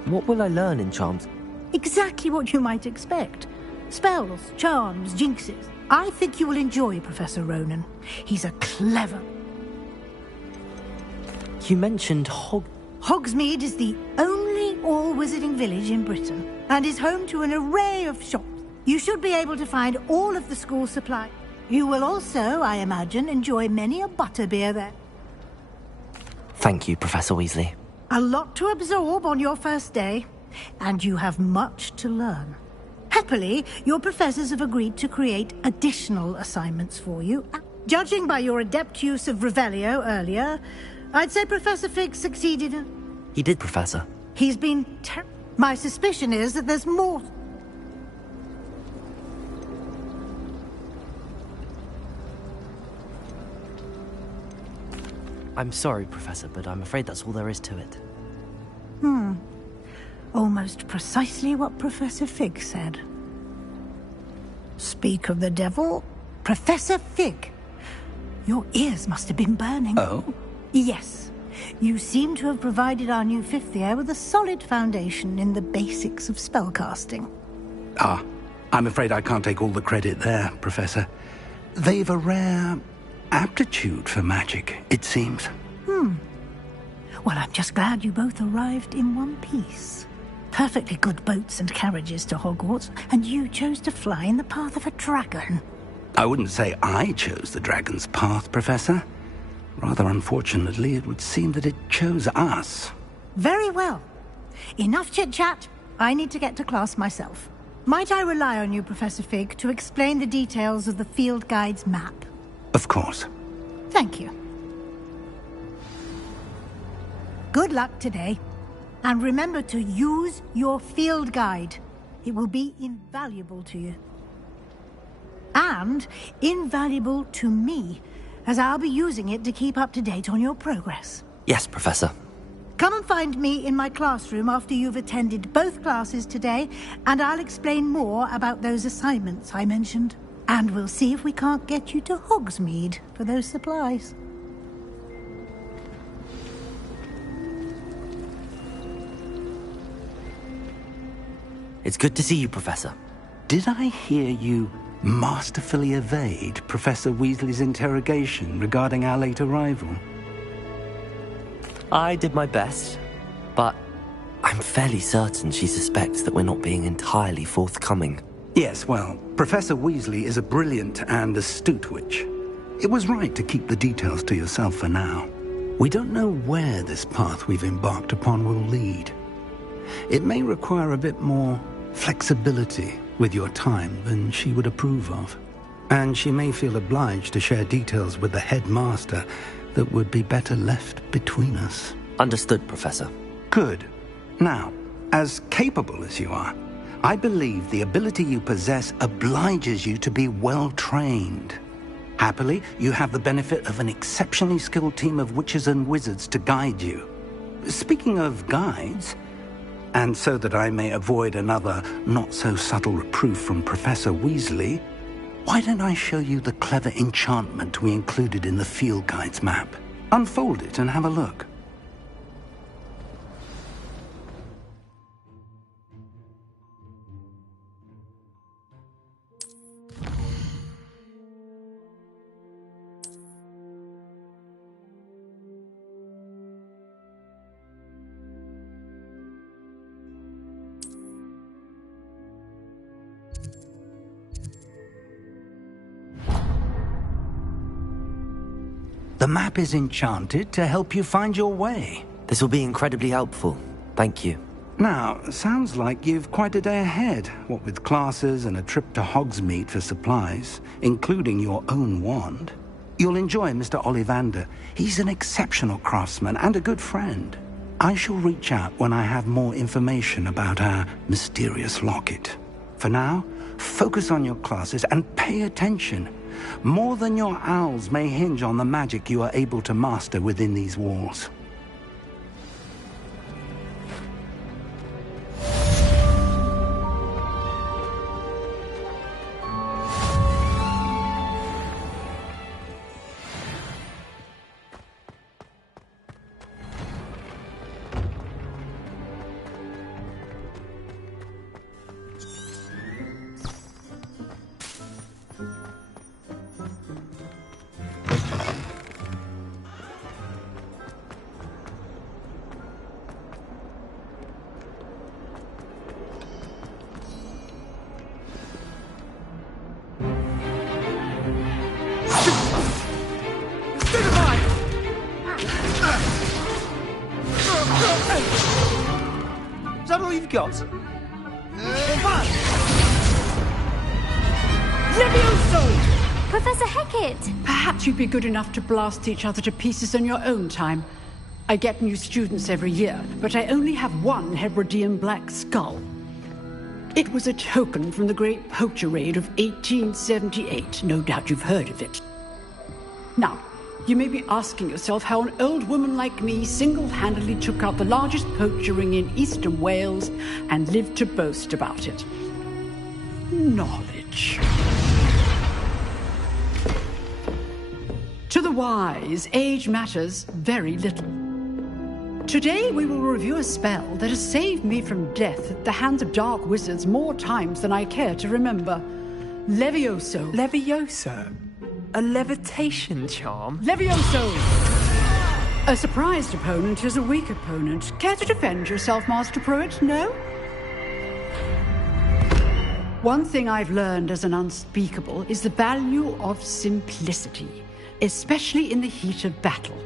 What will I learn in Charms? Exactly what you might expect. Spells, charms, jinxes. I think you will enjoy Professor Ronan. He's a clever... You mentioned Hogsmeade is the only all-wizarding village in Britain and is home to an array of shops. You should be able to find all of the school supply. You will also, I imagine, enjoy many a butterbeer there. Thank you, Professor Weasley. A lot to absorb on your first day, and you have much to learn. Happily, your professors have agreed to create additional assignments for you. Judging by your adept use of Revelio earlier, I'd say Professor Fig succeeded in... He did, Professor. He's been My suspicion is that there's more... I'm sorry, Professor, but I'm afraid that's all there is to it. Almost precisely what Professor Fig said. Speak of the devil, Professor Fig. Your ears must have been burning. Oh? Yes. You seem to have provided our new fifth year with a solid foundation in the basics of spellcasting. Ah, I'm afraid I can't take all the credit there, Professor. They've a rare aptitude for magic, it seems. Well, I'm just glad you both arrived in one piece. Perfectly good boats and carriages to Hogwarts, and you chose to fly in the path of a dragon. I wouldn't say I chose the dragon's path, Professor. Rather unfortunately, it would seem that it chose us. Very well. Enough chit-chat. I need to get to class myself. Might I rely on you, Professor Fig, to explain the details of the field guide's map? Of course. Thank you. Good luck today. And remember to use your field guide. It will be invaluable to you. And invaluable to me, as I'll be using it to keep up to date on your progress. Yes, Professor. Come and find me in my classroom after you've attended both classes today, and I'll explain more about those assignments I mentioned. And we'll see if we can't get you to Hogsmeade for those supplies. It's good to see you, Professor. Did I hear you masterfully evade Professor Weasley's interrogation regarding our late arrival? I did my best, but I'm fairly certain she suspects that we're not being entirely forthcoming. Yes, well, Professor Weasley is a brilliant and astute witch. It was right to keep the details to yourself for now. We don't know where this path we've embarked upon will lead. It may require a bit more flexibility with your time than she would approve of. And she may feel obliged to share details with the headmaster that would be better left between us. Understood, Professor. Good. Now, as capable as you are, I believe the ability you possess obliges you to be well trained. Happily, you have the benefit of an exceptionally skilled team of witches and wizards to guide you. Speaking of guides, and so that I may avoid another not-so-subtle reproof from Professor Weasley, why don't I show you the clever enchantment we included in the field guide's map? Unfold it and have a look. The map is enchanted to help you find your way. This will be incredibly helpful. Thank you. Now, sounds like you've quite a day ahead, what with classes and a trip to Hogsmeade for supplies, including your own wand. You'll enjoy Mr. Ollivander. He's an exceptional craftsman and a good friend. I shall reach out when I have more information about our mysterious locket. For now, focus on your classes and pay attention. More than your owls may hinge on the magic you are able to master within these walls. Is that all you've got? Levioso! Professor Hecat! Perhaps you'd be good enough to blast each other to pieces on your own time. I get new students every year, but I only have one Hebridean black skull. It was a token from the Great Poacher Raid of 1878. No doubt you've heard of it. Now, you may be asking yourself how an old woman like me single-handedly took out the largest poacher ring in eastern Wales and lived to boast about it. Knowledge. To the wise, age matters very little. Today we will review a spell that has saved me from death at the hands of dark wizards more times than I care to remember. Levioso. Levioso? A levitation charm? Levioso! A surprised opponent is a weak opponent. Care to defend yourself, Master Pruitt? No? One thing I've learned as an unspeakable is the value of simplicity, especially in the heat of battle.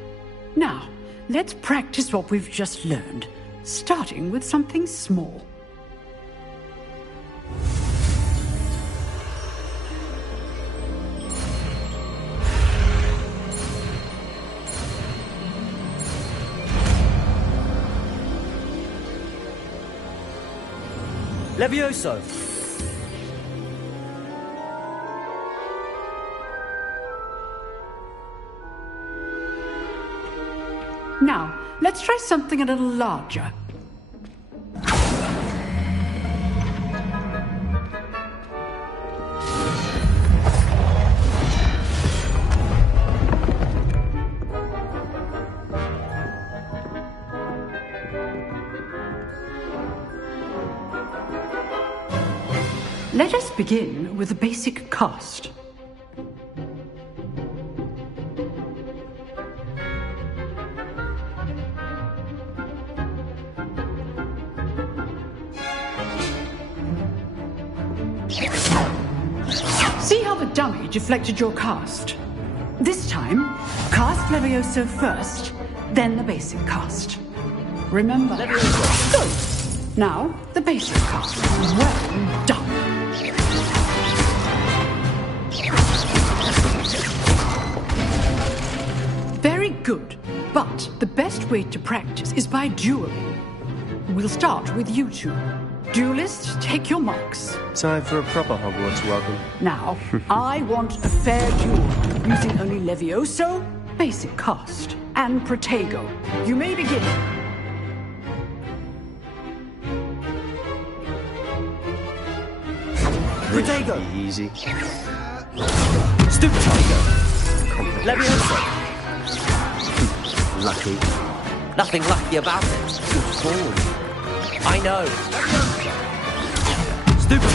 Now, let's practice what we've just learned, starting with something small. Levioso! Now, let's try something a little larger. Let us begin with the basic cast. See how the dummy deflected your cast? This time, cast Levioso first, then the basic cast. Remember, Levioso. Good. Now, the basic cast. Well done. Very good, but the best way to practice is by dueling. We'll start with you two. Duelists, take your marks. Time for a proper Hogwarts welcome. Now, I want a fair duel, using only Levioso, basic cast, and Protego. You may begin. Protego! Easy. Stupid Tiger! Levioso! Lucky. Nothing lucky about it. Good form. I know. Stupid!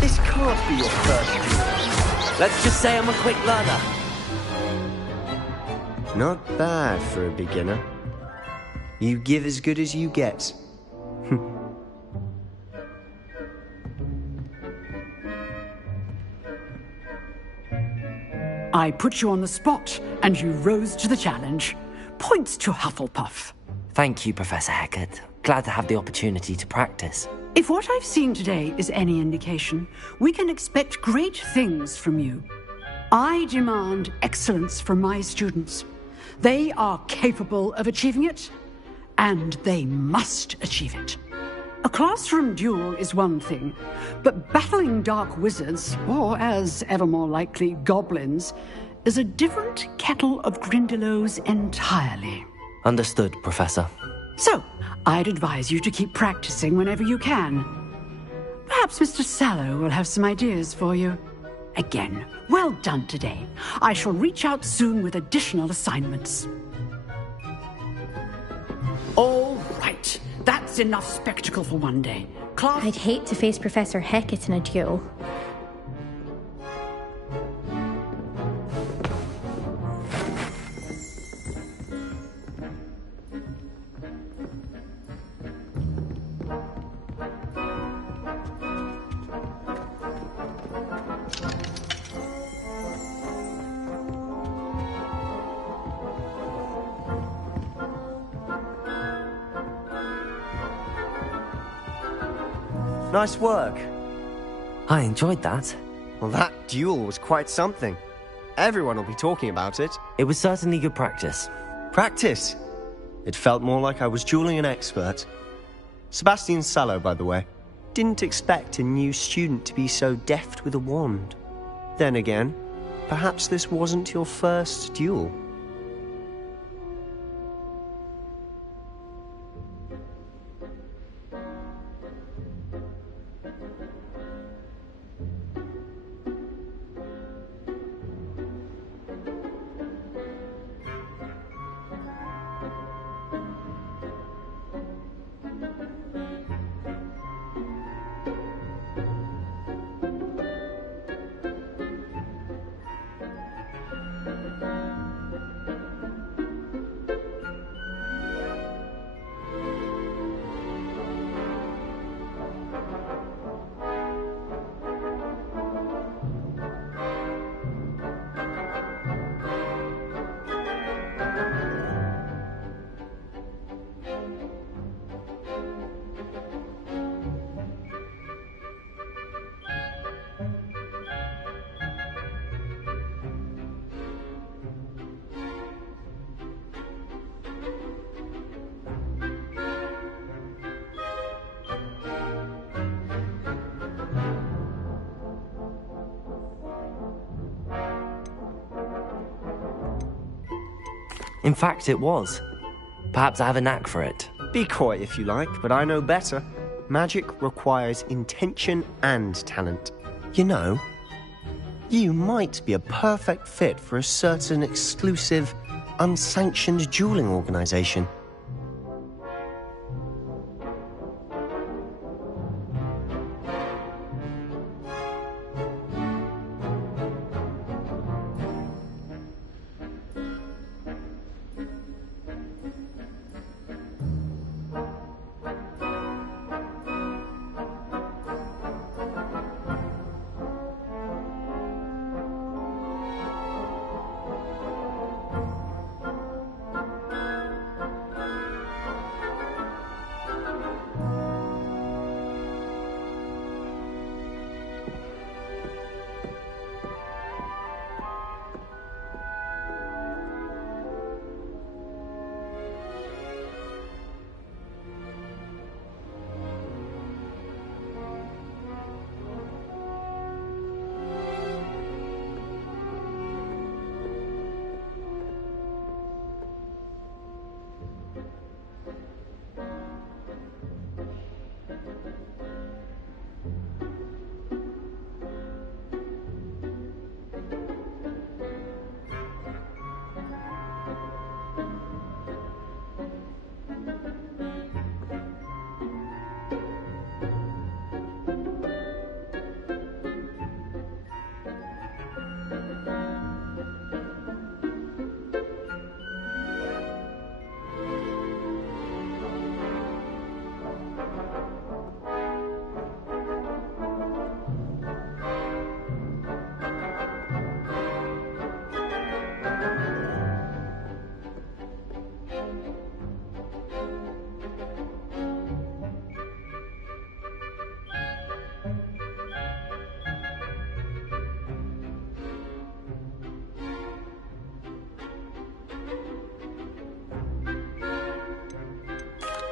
This can't be your first duel. Let's just say I'm a quick learner. Not bad for a beginner. You give as good as you get. I put you on the spot, and you rose to the challenge. Points to Hufflepuff. Thank you, Professor Hecat. Glad to have the opportunity to practice. If what I've seen today is any indication, we can expect great things from you. I demand excellence from my students. They are capable of achieving it, and they must achieve it. A classroom duel is one thing, but battling dark wizards, or as ever more likely, goblins, is a different kettle of Grindylows entirely. Understood, Professor. So, I'd advise you to keep practicing whenever you can. Perhaps Mr. Sallow will have some ideas for you. Again, well done today. I shall reach out soon with additional assignments. All right. That's enough spectacle for one day. Class... I'd hate to face Professor Hecat in a duel. Nice work. I enjoyed that. Well, that duel was quite something. Everyone will be talking about it. It was certainly good practice. Practice? It felt more like I was dueling an expert. Sebastian Sallow, by the way. Didn't expect a new student to be so deft with a wand. Then again, perhaps this wasn't your first duel. In fact, it was. Perhaps I have a knack for it. Be coy if you like, but I know better. Magic requires intention and talent. You know, you might be a perfect fit for a certain exclusive, unsanctioned dueling organization.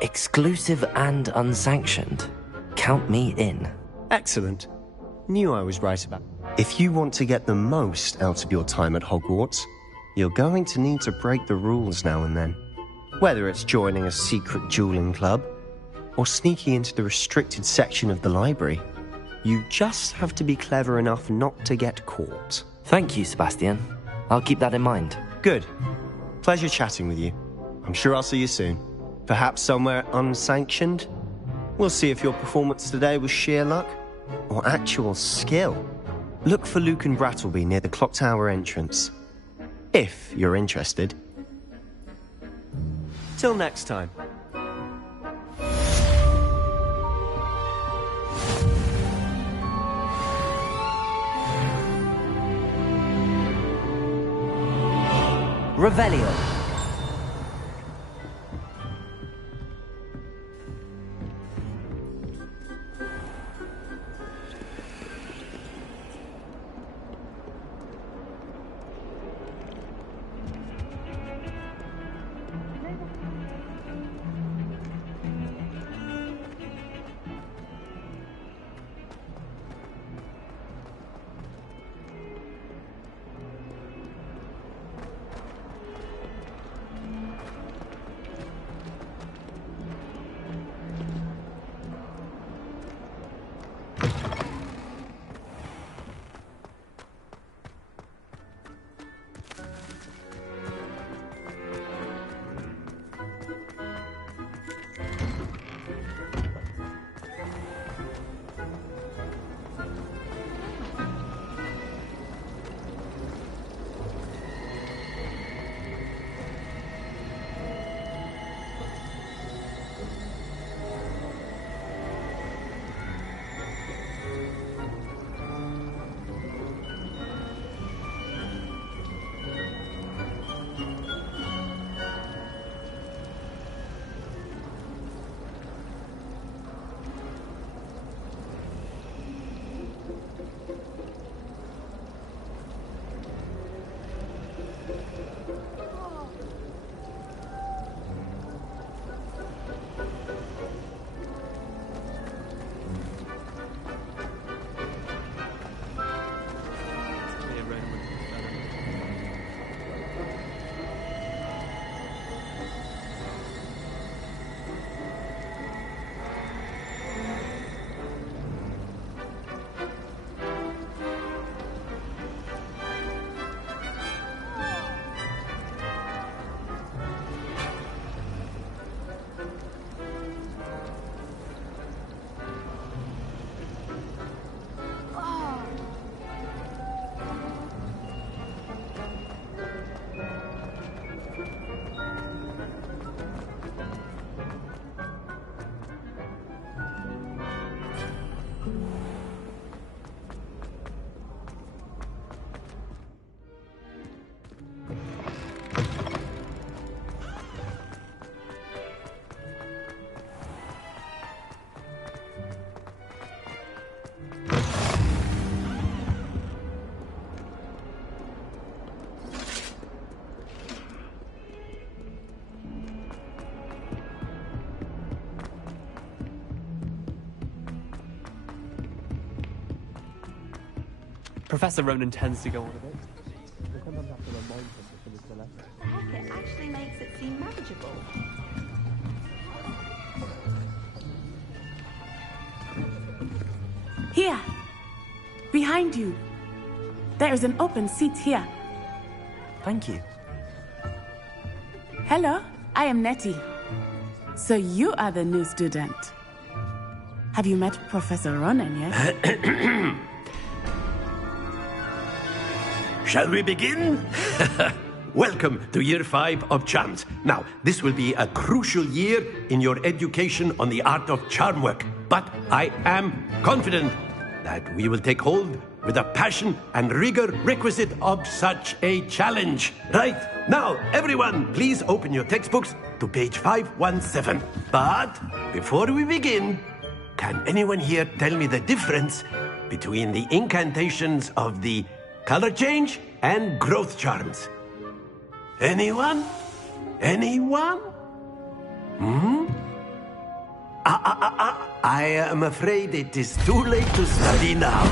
Exclusive and unsanctioned. Count me in. Excellent. Knew I was right about. If you want to get the most out of your time at Hogwarts, you're going to need to break the rules now and then. Whether it's joining a secret dueling club, or sneaking into the restricted section of the library, you just have to be clever enough not to get caught. Thank you, Sebastian. I'll keep that in mind. Good. Pleasure chatting with you. I'm sure I'll see you soon. Perhaps somewhere unsanctioned? We'll see if your performance today was sheer luck or actual skill. Look for Luke and Brattleby near the clock tower entrance. If you're interested. Till next time. Revelio. Professor Ronan tends to go on a bit. We'll sometimes have to remind him to finish the lesson. Heck, it actually makes it seem manageable. Here! Behind you! There is an open seat here. Thank you. Hello, I am Nettie. So you are the new student. Have you met Professor Ronan yet? Shall we begin? Welcome to Year 5 of Charms. Now, this will be a crucial year in your education on the art of charm work. But I am confident that we will take hold with the passion and rigor requisite of such a challenge. Right, now, everyone, please open your textbooks to page 517. But before we begin, can anyone here tell me the difference between the incantations of the color change and growth charms? Anyone? Anyone? I am afraid it is too late to study now.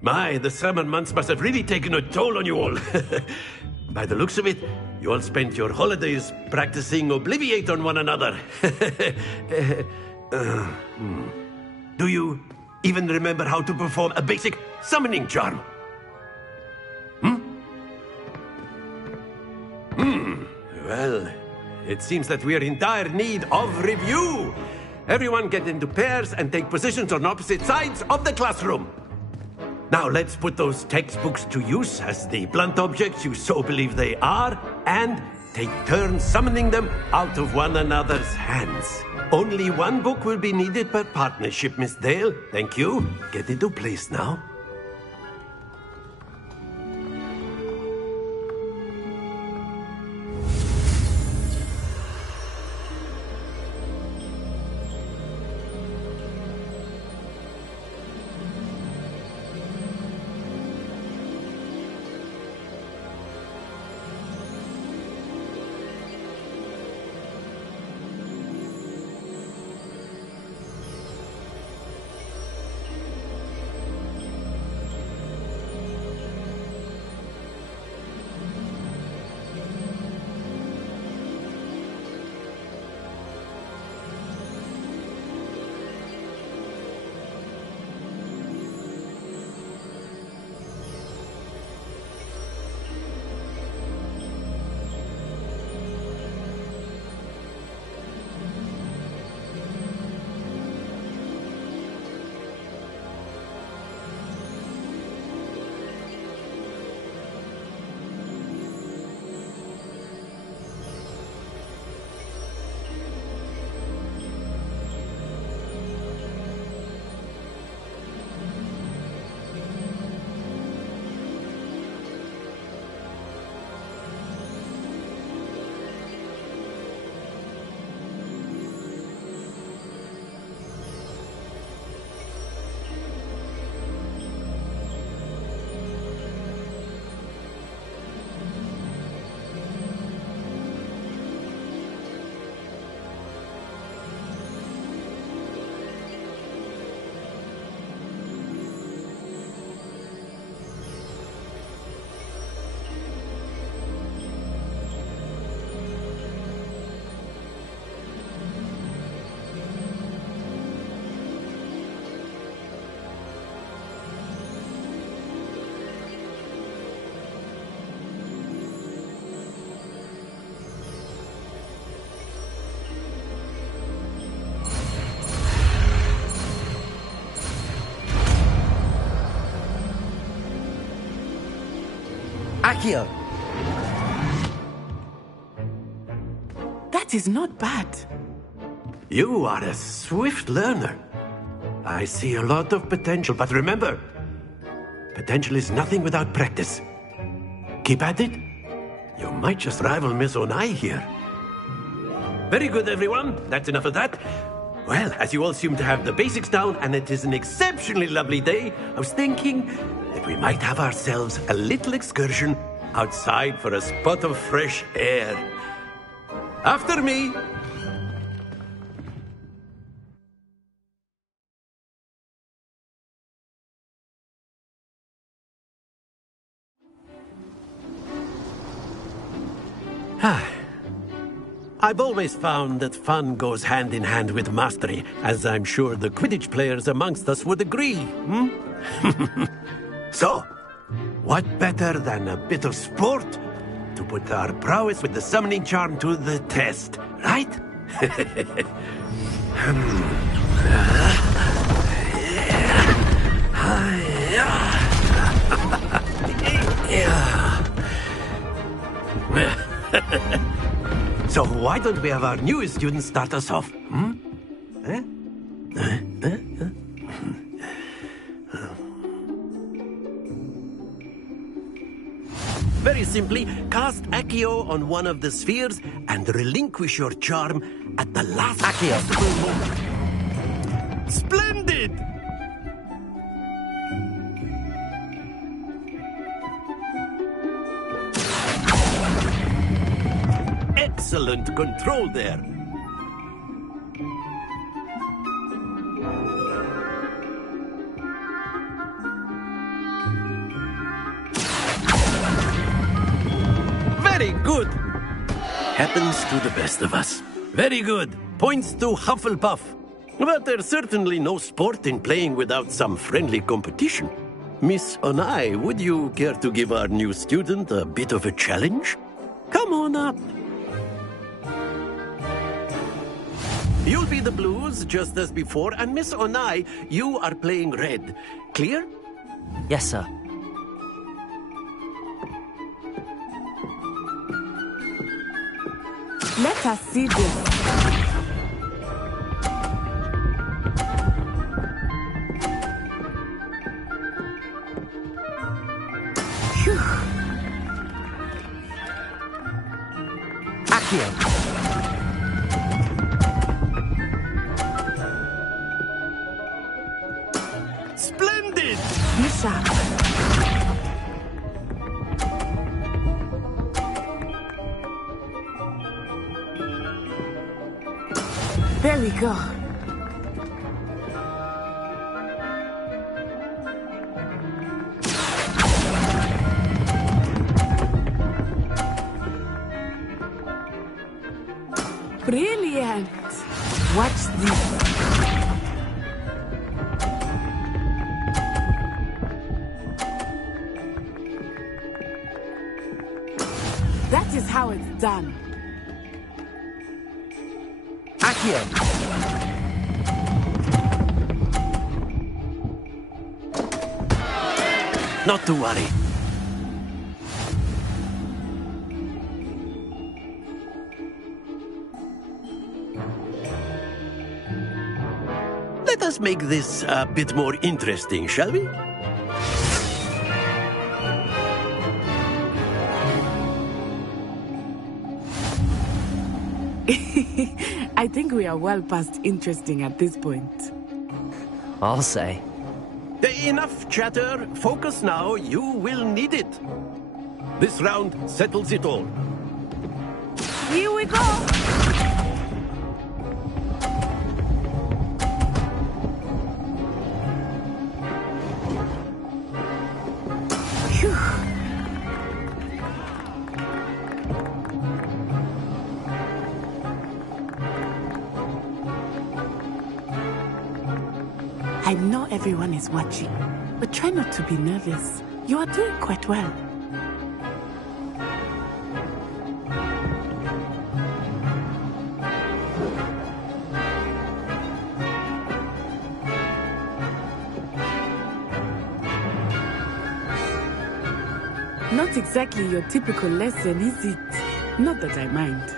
My, the summer months must have really taken a toll on you all. By the looks of it, you all spent your holidays practicing Obliviate on one another. Do you even remember how to perform a basic summoning charm? Well, it seems that we are in dire need of review. Everyone get into pairs and take positions on opposite sides of the classroom. Now let's put those textbooks to use as the blunt objects you so believe they are, and take turns summoning them out of one another's hands. Only one book will be needed per partnership, Miss Dale. Thank you. Get into place now. Accio! That is not bad. You are a swift learner. I see a lot of potential, but remember, potential is nothing without practice. Keep at it. You might just rival Miss Onai here. Very good, everyone. That's enough of that. Well, as you all seem to have the basics down, and it is an exceptionally lovely day, I was thinking that we might have ourselves a little excursion outside for a spot of fresh air. After me! I've always found that fun goes hand in hand with mastery, as I'm sure the Quidditch players amongst us would agree, So, what better than a bit of sport to put our prowess with the summoning charm to the test, right? So why don't we have our newest student start us off? Very simply, cast Accio on one of the spheres and relinquish your charm at the last possible moment. Splendid! Excellent control there. Very good. Happens to the best of us. Very good. Points to Hufflepuff. But there's certainly no sport in playing without some friendly competition. Miss Onai, would you care to give our new student a bit of a challenge? Come on up. You'll be the blues, just as before, and Miss Onai, you are playing red. Clear? Yes, sir. Let us see this. Accio. Splendid! Bishop. There we go. Brilliant. Watch this. That is how it's done. Accio. Not to worry. Let us make this a bit more interesting, shall we? I think we are well past interesting at this point. I'll say. Enough chatter. Focus now. You will need it. This round settles it all. Here we go. Phew. I know everyone is watching, but try not to be nervous. You are doing quite well. Not exactly your typical lesson, is it? Not that I mind.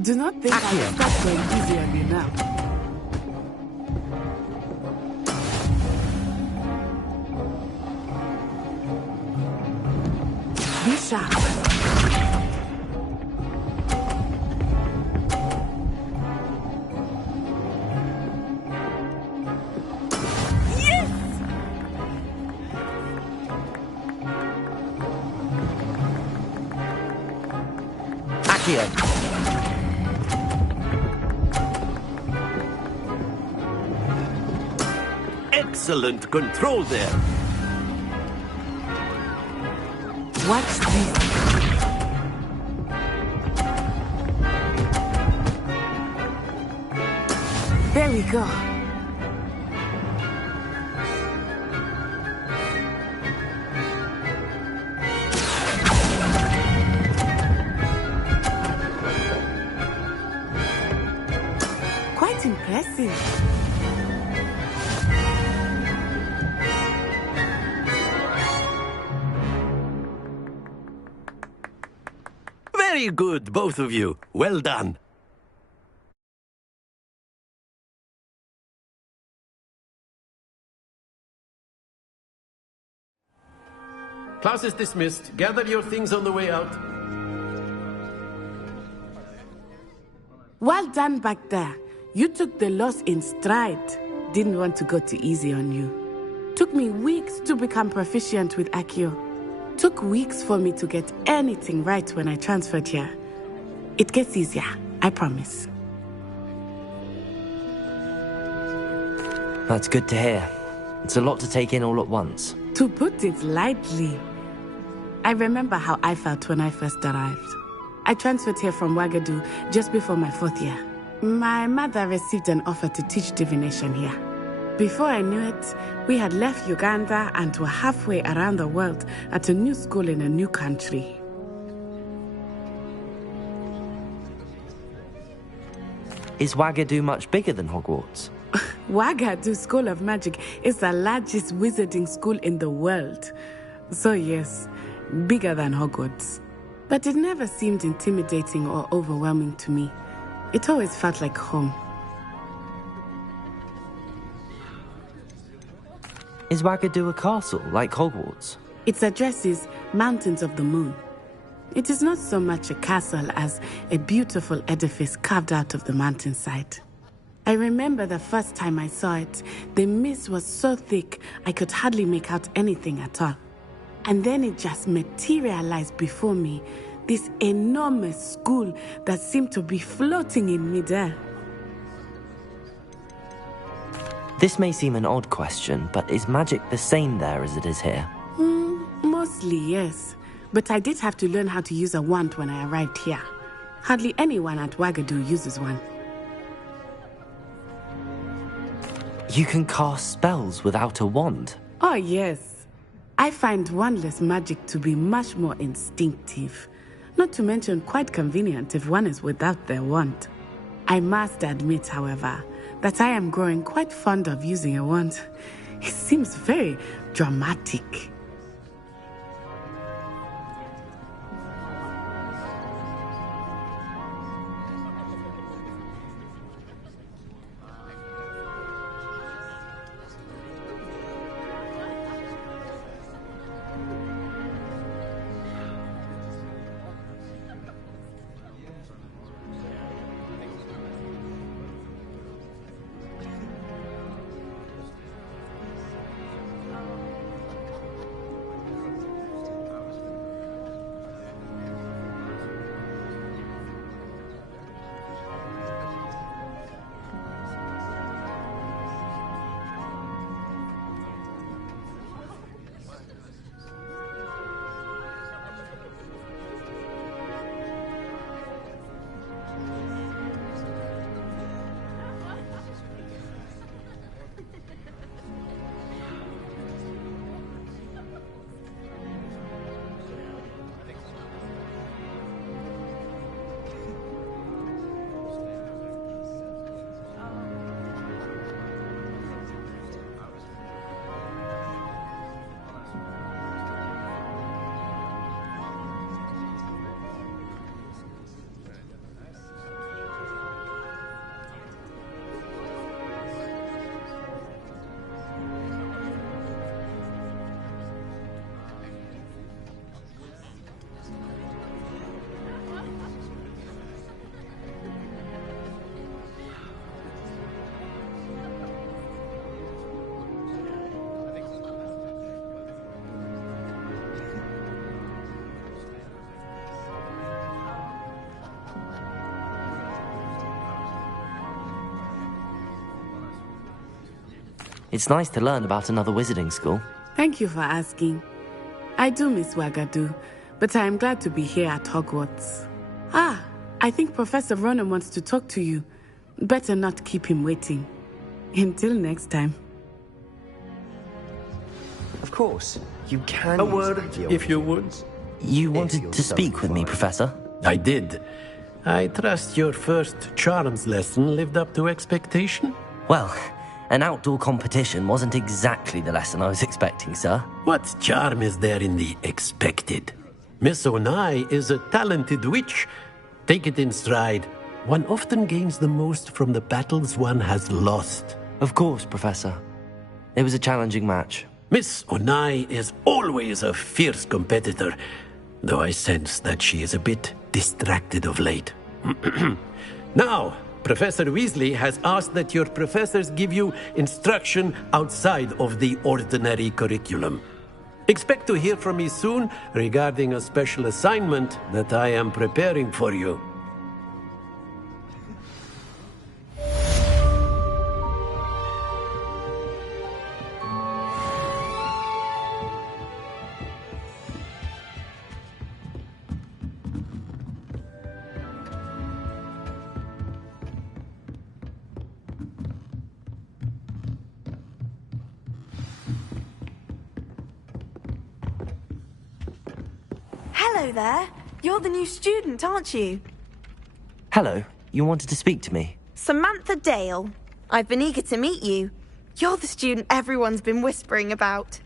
Do not think I'll start going easy on you now. Be sharp. Yes! Accio. Excellent control there. Watch this. There we go. Quite impressive. Very good, both of you. Well done. Class is dismissed. Gather your things on the way out. Well done back there. You took the loss in stride. Didn't want to go too easy on you. Took me weeks to become proficient with Accio. It took weeks for me to get anything right when I transferred here. It gets easier, I promise. That's good to hear. It's a lot to take in all at once. To put it lightly, I remember how I felt when I first arrived. I transferred here from Wagadu just before my 4th year. My mother received an offer to teach divination here. Before I knew it, we had left Uganda and were halfway around the world at a new school in a new country. Is Wagadu much bigger than Hogwarts? Wagadu School of Magic is the largest wizarding school in the world. So yes, bigger than Hogwarts. But it never seemed intimidating or overwhelming to me. It always felt like home. Is Wagadu a castle, like Hogwarts? Its address is Mountains of the Moon. It is not so much a castle as a beautiful edifice carved out of the mountainside. I remember the first time I saw it, the mist was so thick I could hardly make out anything at all. And then it just materialized before me, this enormous school that seemed to be floating in midair. This may seem an odd question, but is magic the same there as it is here? Mostly, yes. But I did have to learn how to use a wand when I arrived here. Hardly anyone at Wagadu uses one. You can cast spells without a wand? Oh, yes. I find wandless magic to be much more instinctive. Not to mention quite convenient if one is without their wand. I must admit, however, that I am growing quite fond of using a wand. It seems very dramatic. It's nice to learn about another wizarding school. Thank you for asking. I do miss Wagadu, but I am glad to be here at Hogwarts. Ah, I think Professor Ronan wants to talk to you. Better not keep him waiting. Until next time. Of course, you can. A word, if you would. You wanted to speak with me, Professor? I did. I trust your first charms lesson lived up to expectation? Well, an outdoor competition wasn't exactly the lesson I was expecting, sir. What charm is there in the expected? Miss Onai is a talented witch. Take it in stride. One often gains the most from the battles one has lost. Of course, Professor. It was a challenging match. Miss Onai is always a fierce competitor, though I sense that she is a bit distracted of late. Now, Professor Weasley has asked that your professors give you instruction outside of the ordinary curriculum. Expect to hear from me soon regarding a special assignment that I am preparing for you. Hello there. You're the new student, aren't you? Hello, you wanted to speak to me? Samantha Dale. I've been eager to meet you. You're the student everyone's been whispering about.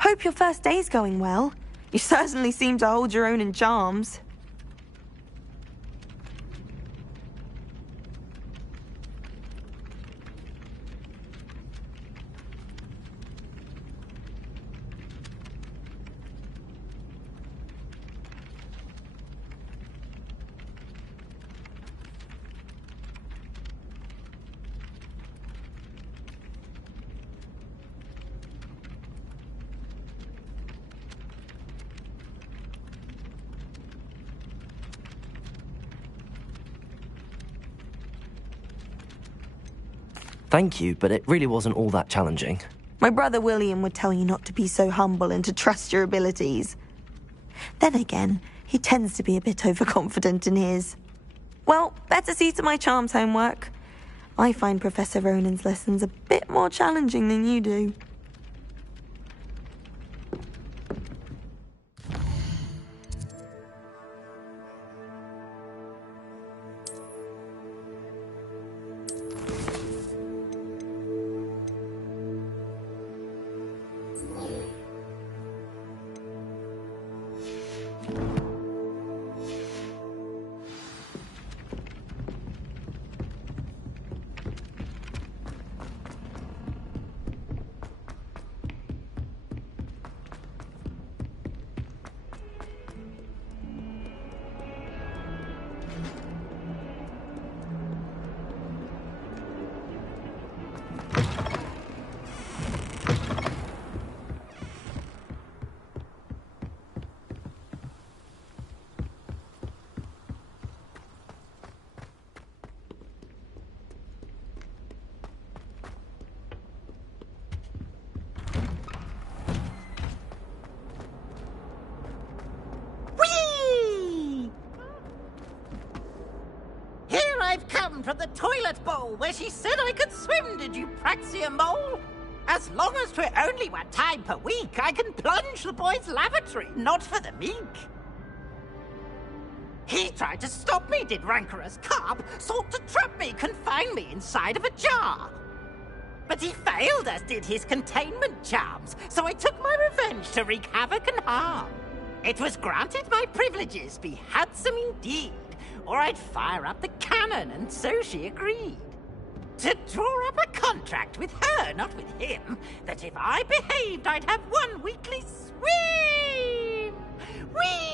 Hope your first day's going well. You certainly seem to hold your own in charms. Thank you, but it really wasn't all that challenging. My brother William would tell you not to be so humble and to trust your abilities. Then again, he tends to be a bit overconfident in his. Well, better see to my charms homework. I find Professor Ronan's lessons a bit more challenging than you do. From the toilet bowl where she said I could swim, did you praxia mole? As long as 'twere only 1 time per week, I can plunge the boy's lavatory, not for the meek. He tried to stop me, did rancorous carp, sought to trap me, confine me inside of a jar. But he failed, as did his containment charms, so I took my revenge to wreak havoc and harm. It was granted my privileges be handsome indeed, or I'd fire up the cannon, and so she agreed. To draw up a contract with her, not with him, that if I behaved, I'd have 1 weekly swim! Whee!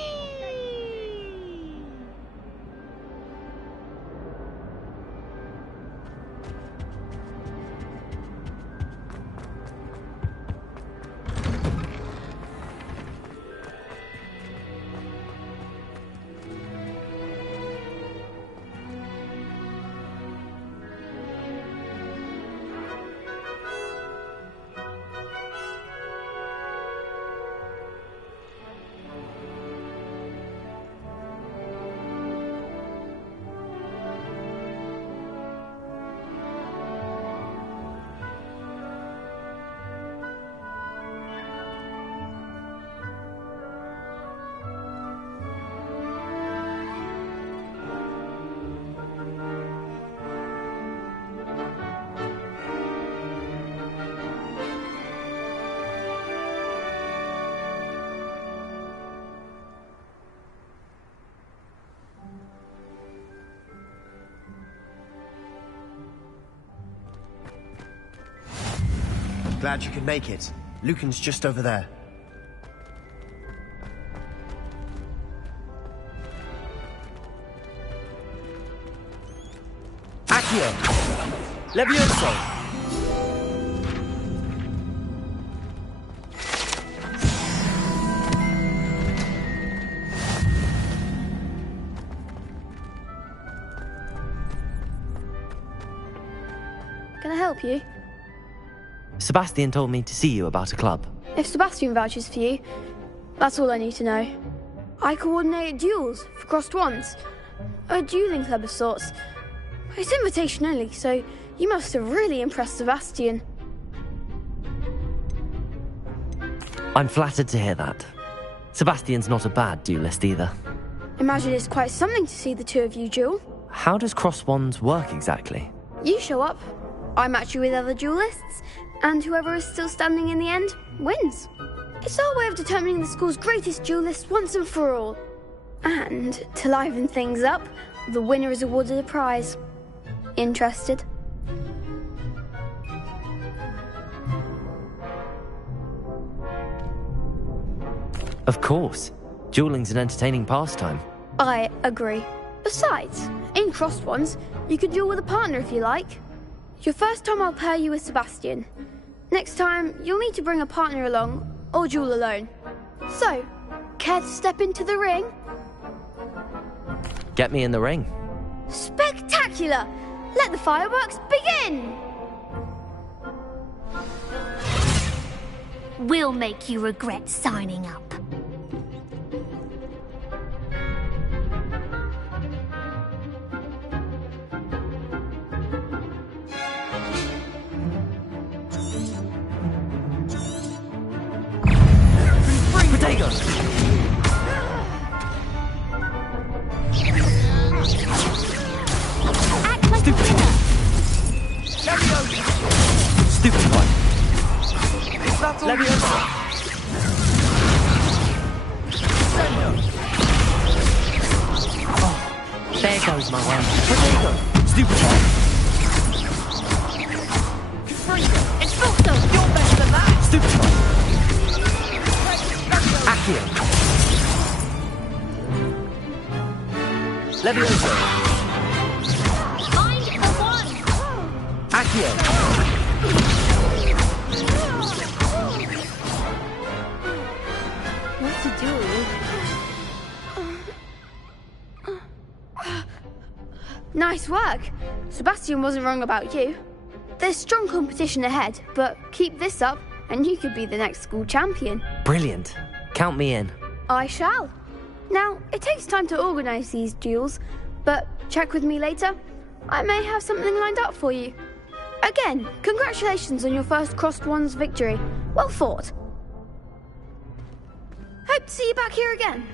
Glad you could make it. Lucan's just over there. Accio! Levioso! 「I help you? Sebastian told me to see you about a club. If Sebastian vouches for you, that's all I need to know. I coordinate duels for crossed wands. A dueling club of sorts. It's invitation only, so you must have really impressed Sebastian. I'm flattered to hear that. Sebastian's not a bad duelist either. Imagine it's quite something to see the two of you duel. How does cross wands work exactly? You show up, I match you with other duelists, and whoever is still standing in the end wins. It's our way of determining the school's greatest duelist once and for all. And to liven things up, the winner is awarded a prize. Interested? Of course. Dueling's an entertaining pastime. I agree. Besides, in crossed ones, you can duel with a partner if you like. Your first time I'll pair you with Sebastian. Next time, you'll need to bring a partner along, or duel alone. So, care to step into the ring? Get me in the ring. Spectacular! Let the fireworks begin! We'll make you regret signing up. Potato! Stupid one. Leviosa. Oh, there goes my one. Potato. Stupid one. It's Filter! You're better than that! Stupid one. Accio. Leviosa. Find the one! Accio. What to do? Nice work. Sebastian wasn't wrong about you. There's strong competition ahead, but keep this up and you could be the next school champion. Brilliant. Count me in. I shall. Now, it takes time to organise these duels, but check with me later. I may have something lined up for you. Again, congratulations on your first crossed wands victory. Well fought. Hope to see you back here again.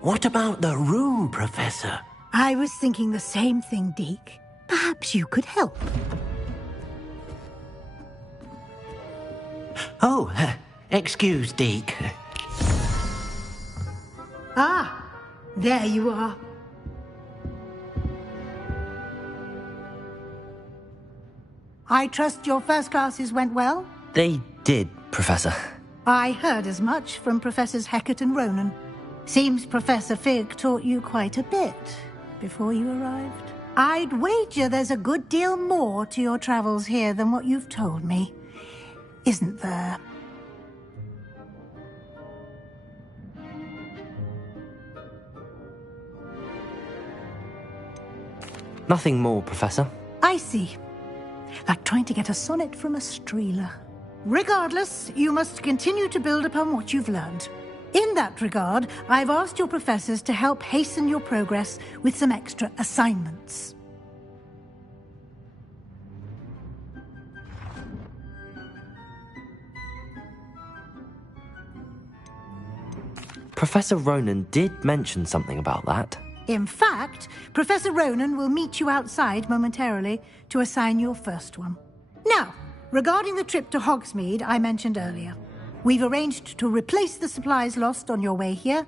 What about the room, Professor? I was thinking the same thing, Deke. Perhaps you could help. Oh, excuse, Deke. Ah, there you are. I trust your first classes went well? They did, Professor. I heard as much from Professors Hecat and Ronan. Seems Professor Fig taught you quite a bit before you arrived. I'd wager there's a good deal more to your travels here than what you've told me. Isn't there? Nothing more, Professor. I see. Like trying to get a sonnet from a streeler. Regardless, you must continue to build upon what you've learned. In that regard, I've asked your professors to help hasten your progress with some extra assignments. Professor Ronan did mention something about that. In fact, Professor Ronan will meet you outside momentarily to assign your first one. Now, regarding the trip to Hogsmeade I mentioned earlier, we've arranged to replace the supplies lost on your way here,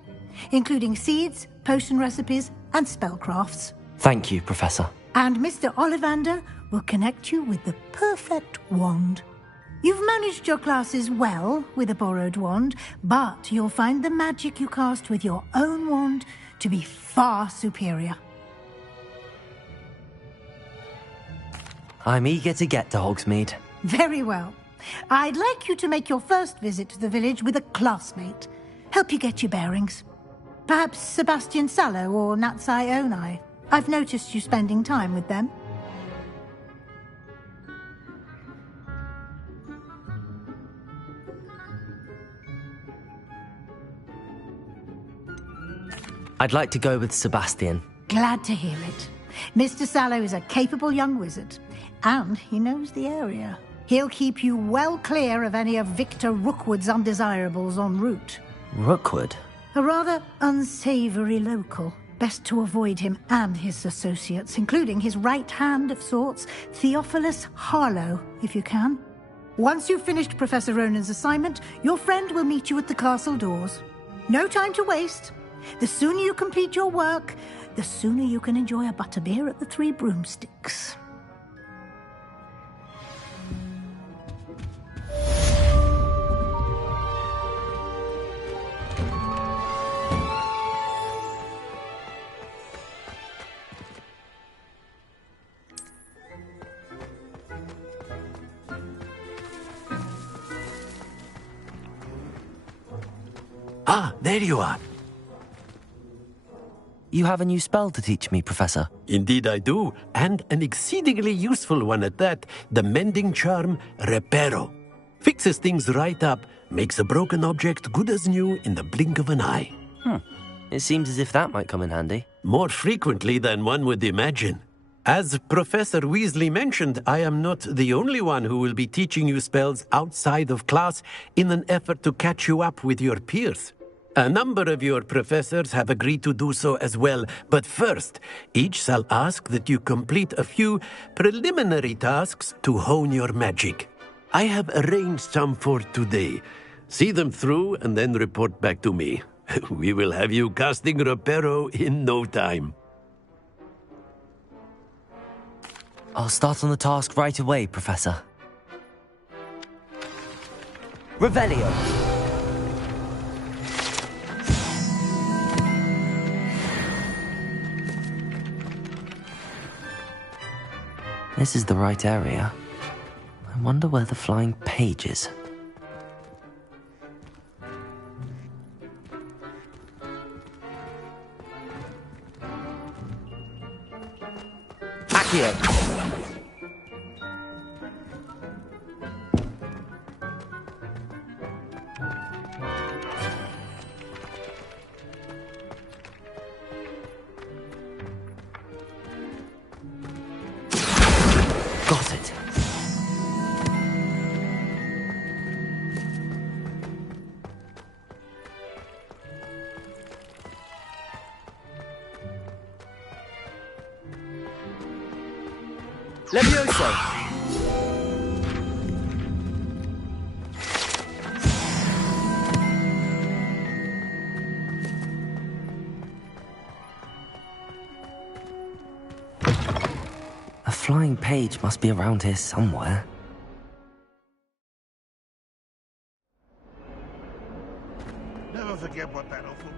including seeds, potion recipes, and spellcrafts. Thank you, Professor. And Mr. Ollivander will connect you with the perfect wand. You've managed your classes well with a borrowed wand, but you'll find the magic you cast with your own wand to be far superior. I'm eager to get to Hogsmeade. Very well. I'd like you to make your first visit to the village with a classmate. Help you get your bearings. Perhaps Sebastian Sallow or Natsai Onai. I've noticed you spending time with them. I'd like to go with Sebastian. Glad to hear it. Mr. Sallow is a capable young wizard, and he knows the area. He'll keep you well clear of any of Victor Rookwood's undesirables en route. Rookwood? A rather unsavory local. Best to avoid him and his associates, including his right hand of sorts, Theophilus Harlow, if you can. Once you've finished Professor Ronan's assignment, your friend will meet you at the castle doors. No time to waste. The sooner you complete your work, the sooner you can enjoy a butterbeer at the Three Broomsticks. Ah, there you are. You have a new spell to teach me, Professor. Indeed I do, and an exceedingly useful one at that. The mending charm, Reparo. Fixes things right up, makes a broken object good as new in the blink of an eye. It seems as if that might come in handy. More frequently than one would imagine. As Professor Weasley mentioned, I am not the only one who will be teaching you spells outside of class in an effort to catch you up with your peers. A number of your professors have agreed to do so as well, but first, each shall ask that you complete a few preliminary tasks to hone your magic. I have arranged some for today. See them through and then report back to me. We will have you casting Reparo in no time. I'll start on the task right away, Professor. Revelio. This is the right area. I wonder where the flying page is. Accio! Got it. Levioso! A flying page must be around here somewhere. forget what that awful...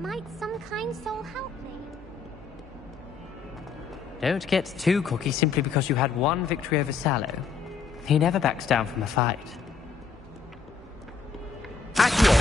Might some kind soul help me? Don't get too cocky simply because you had one victory over Sallow. He never backs down from a fight. Accio!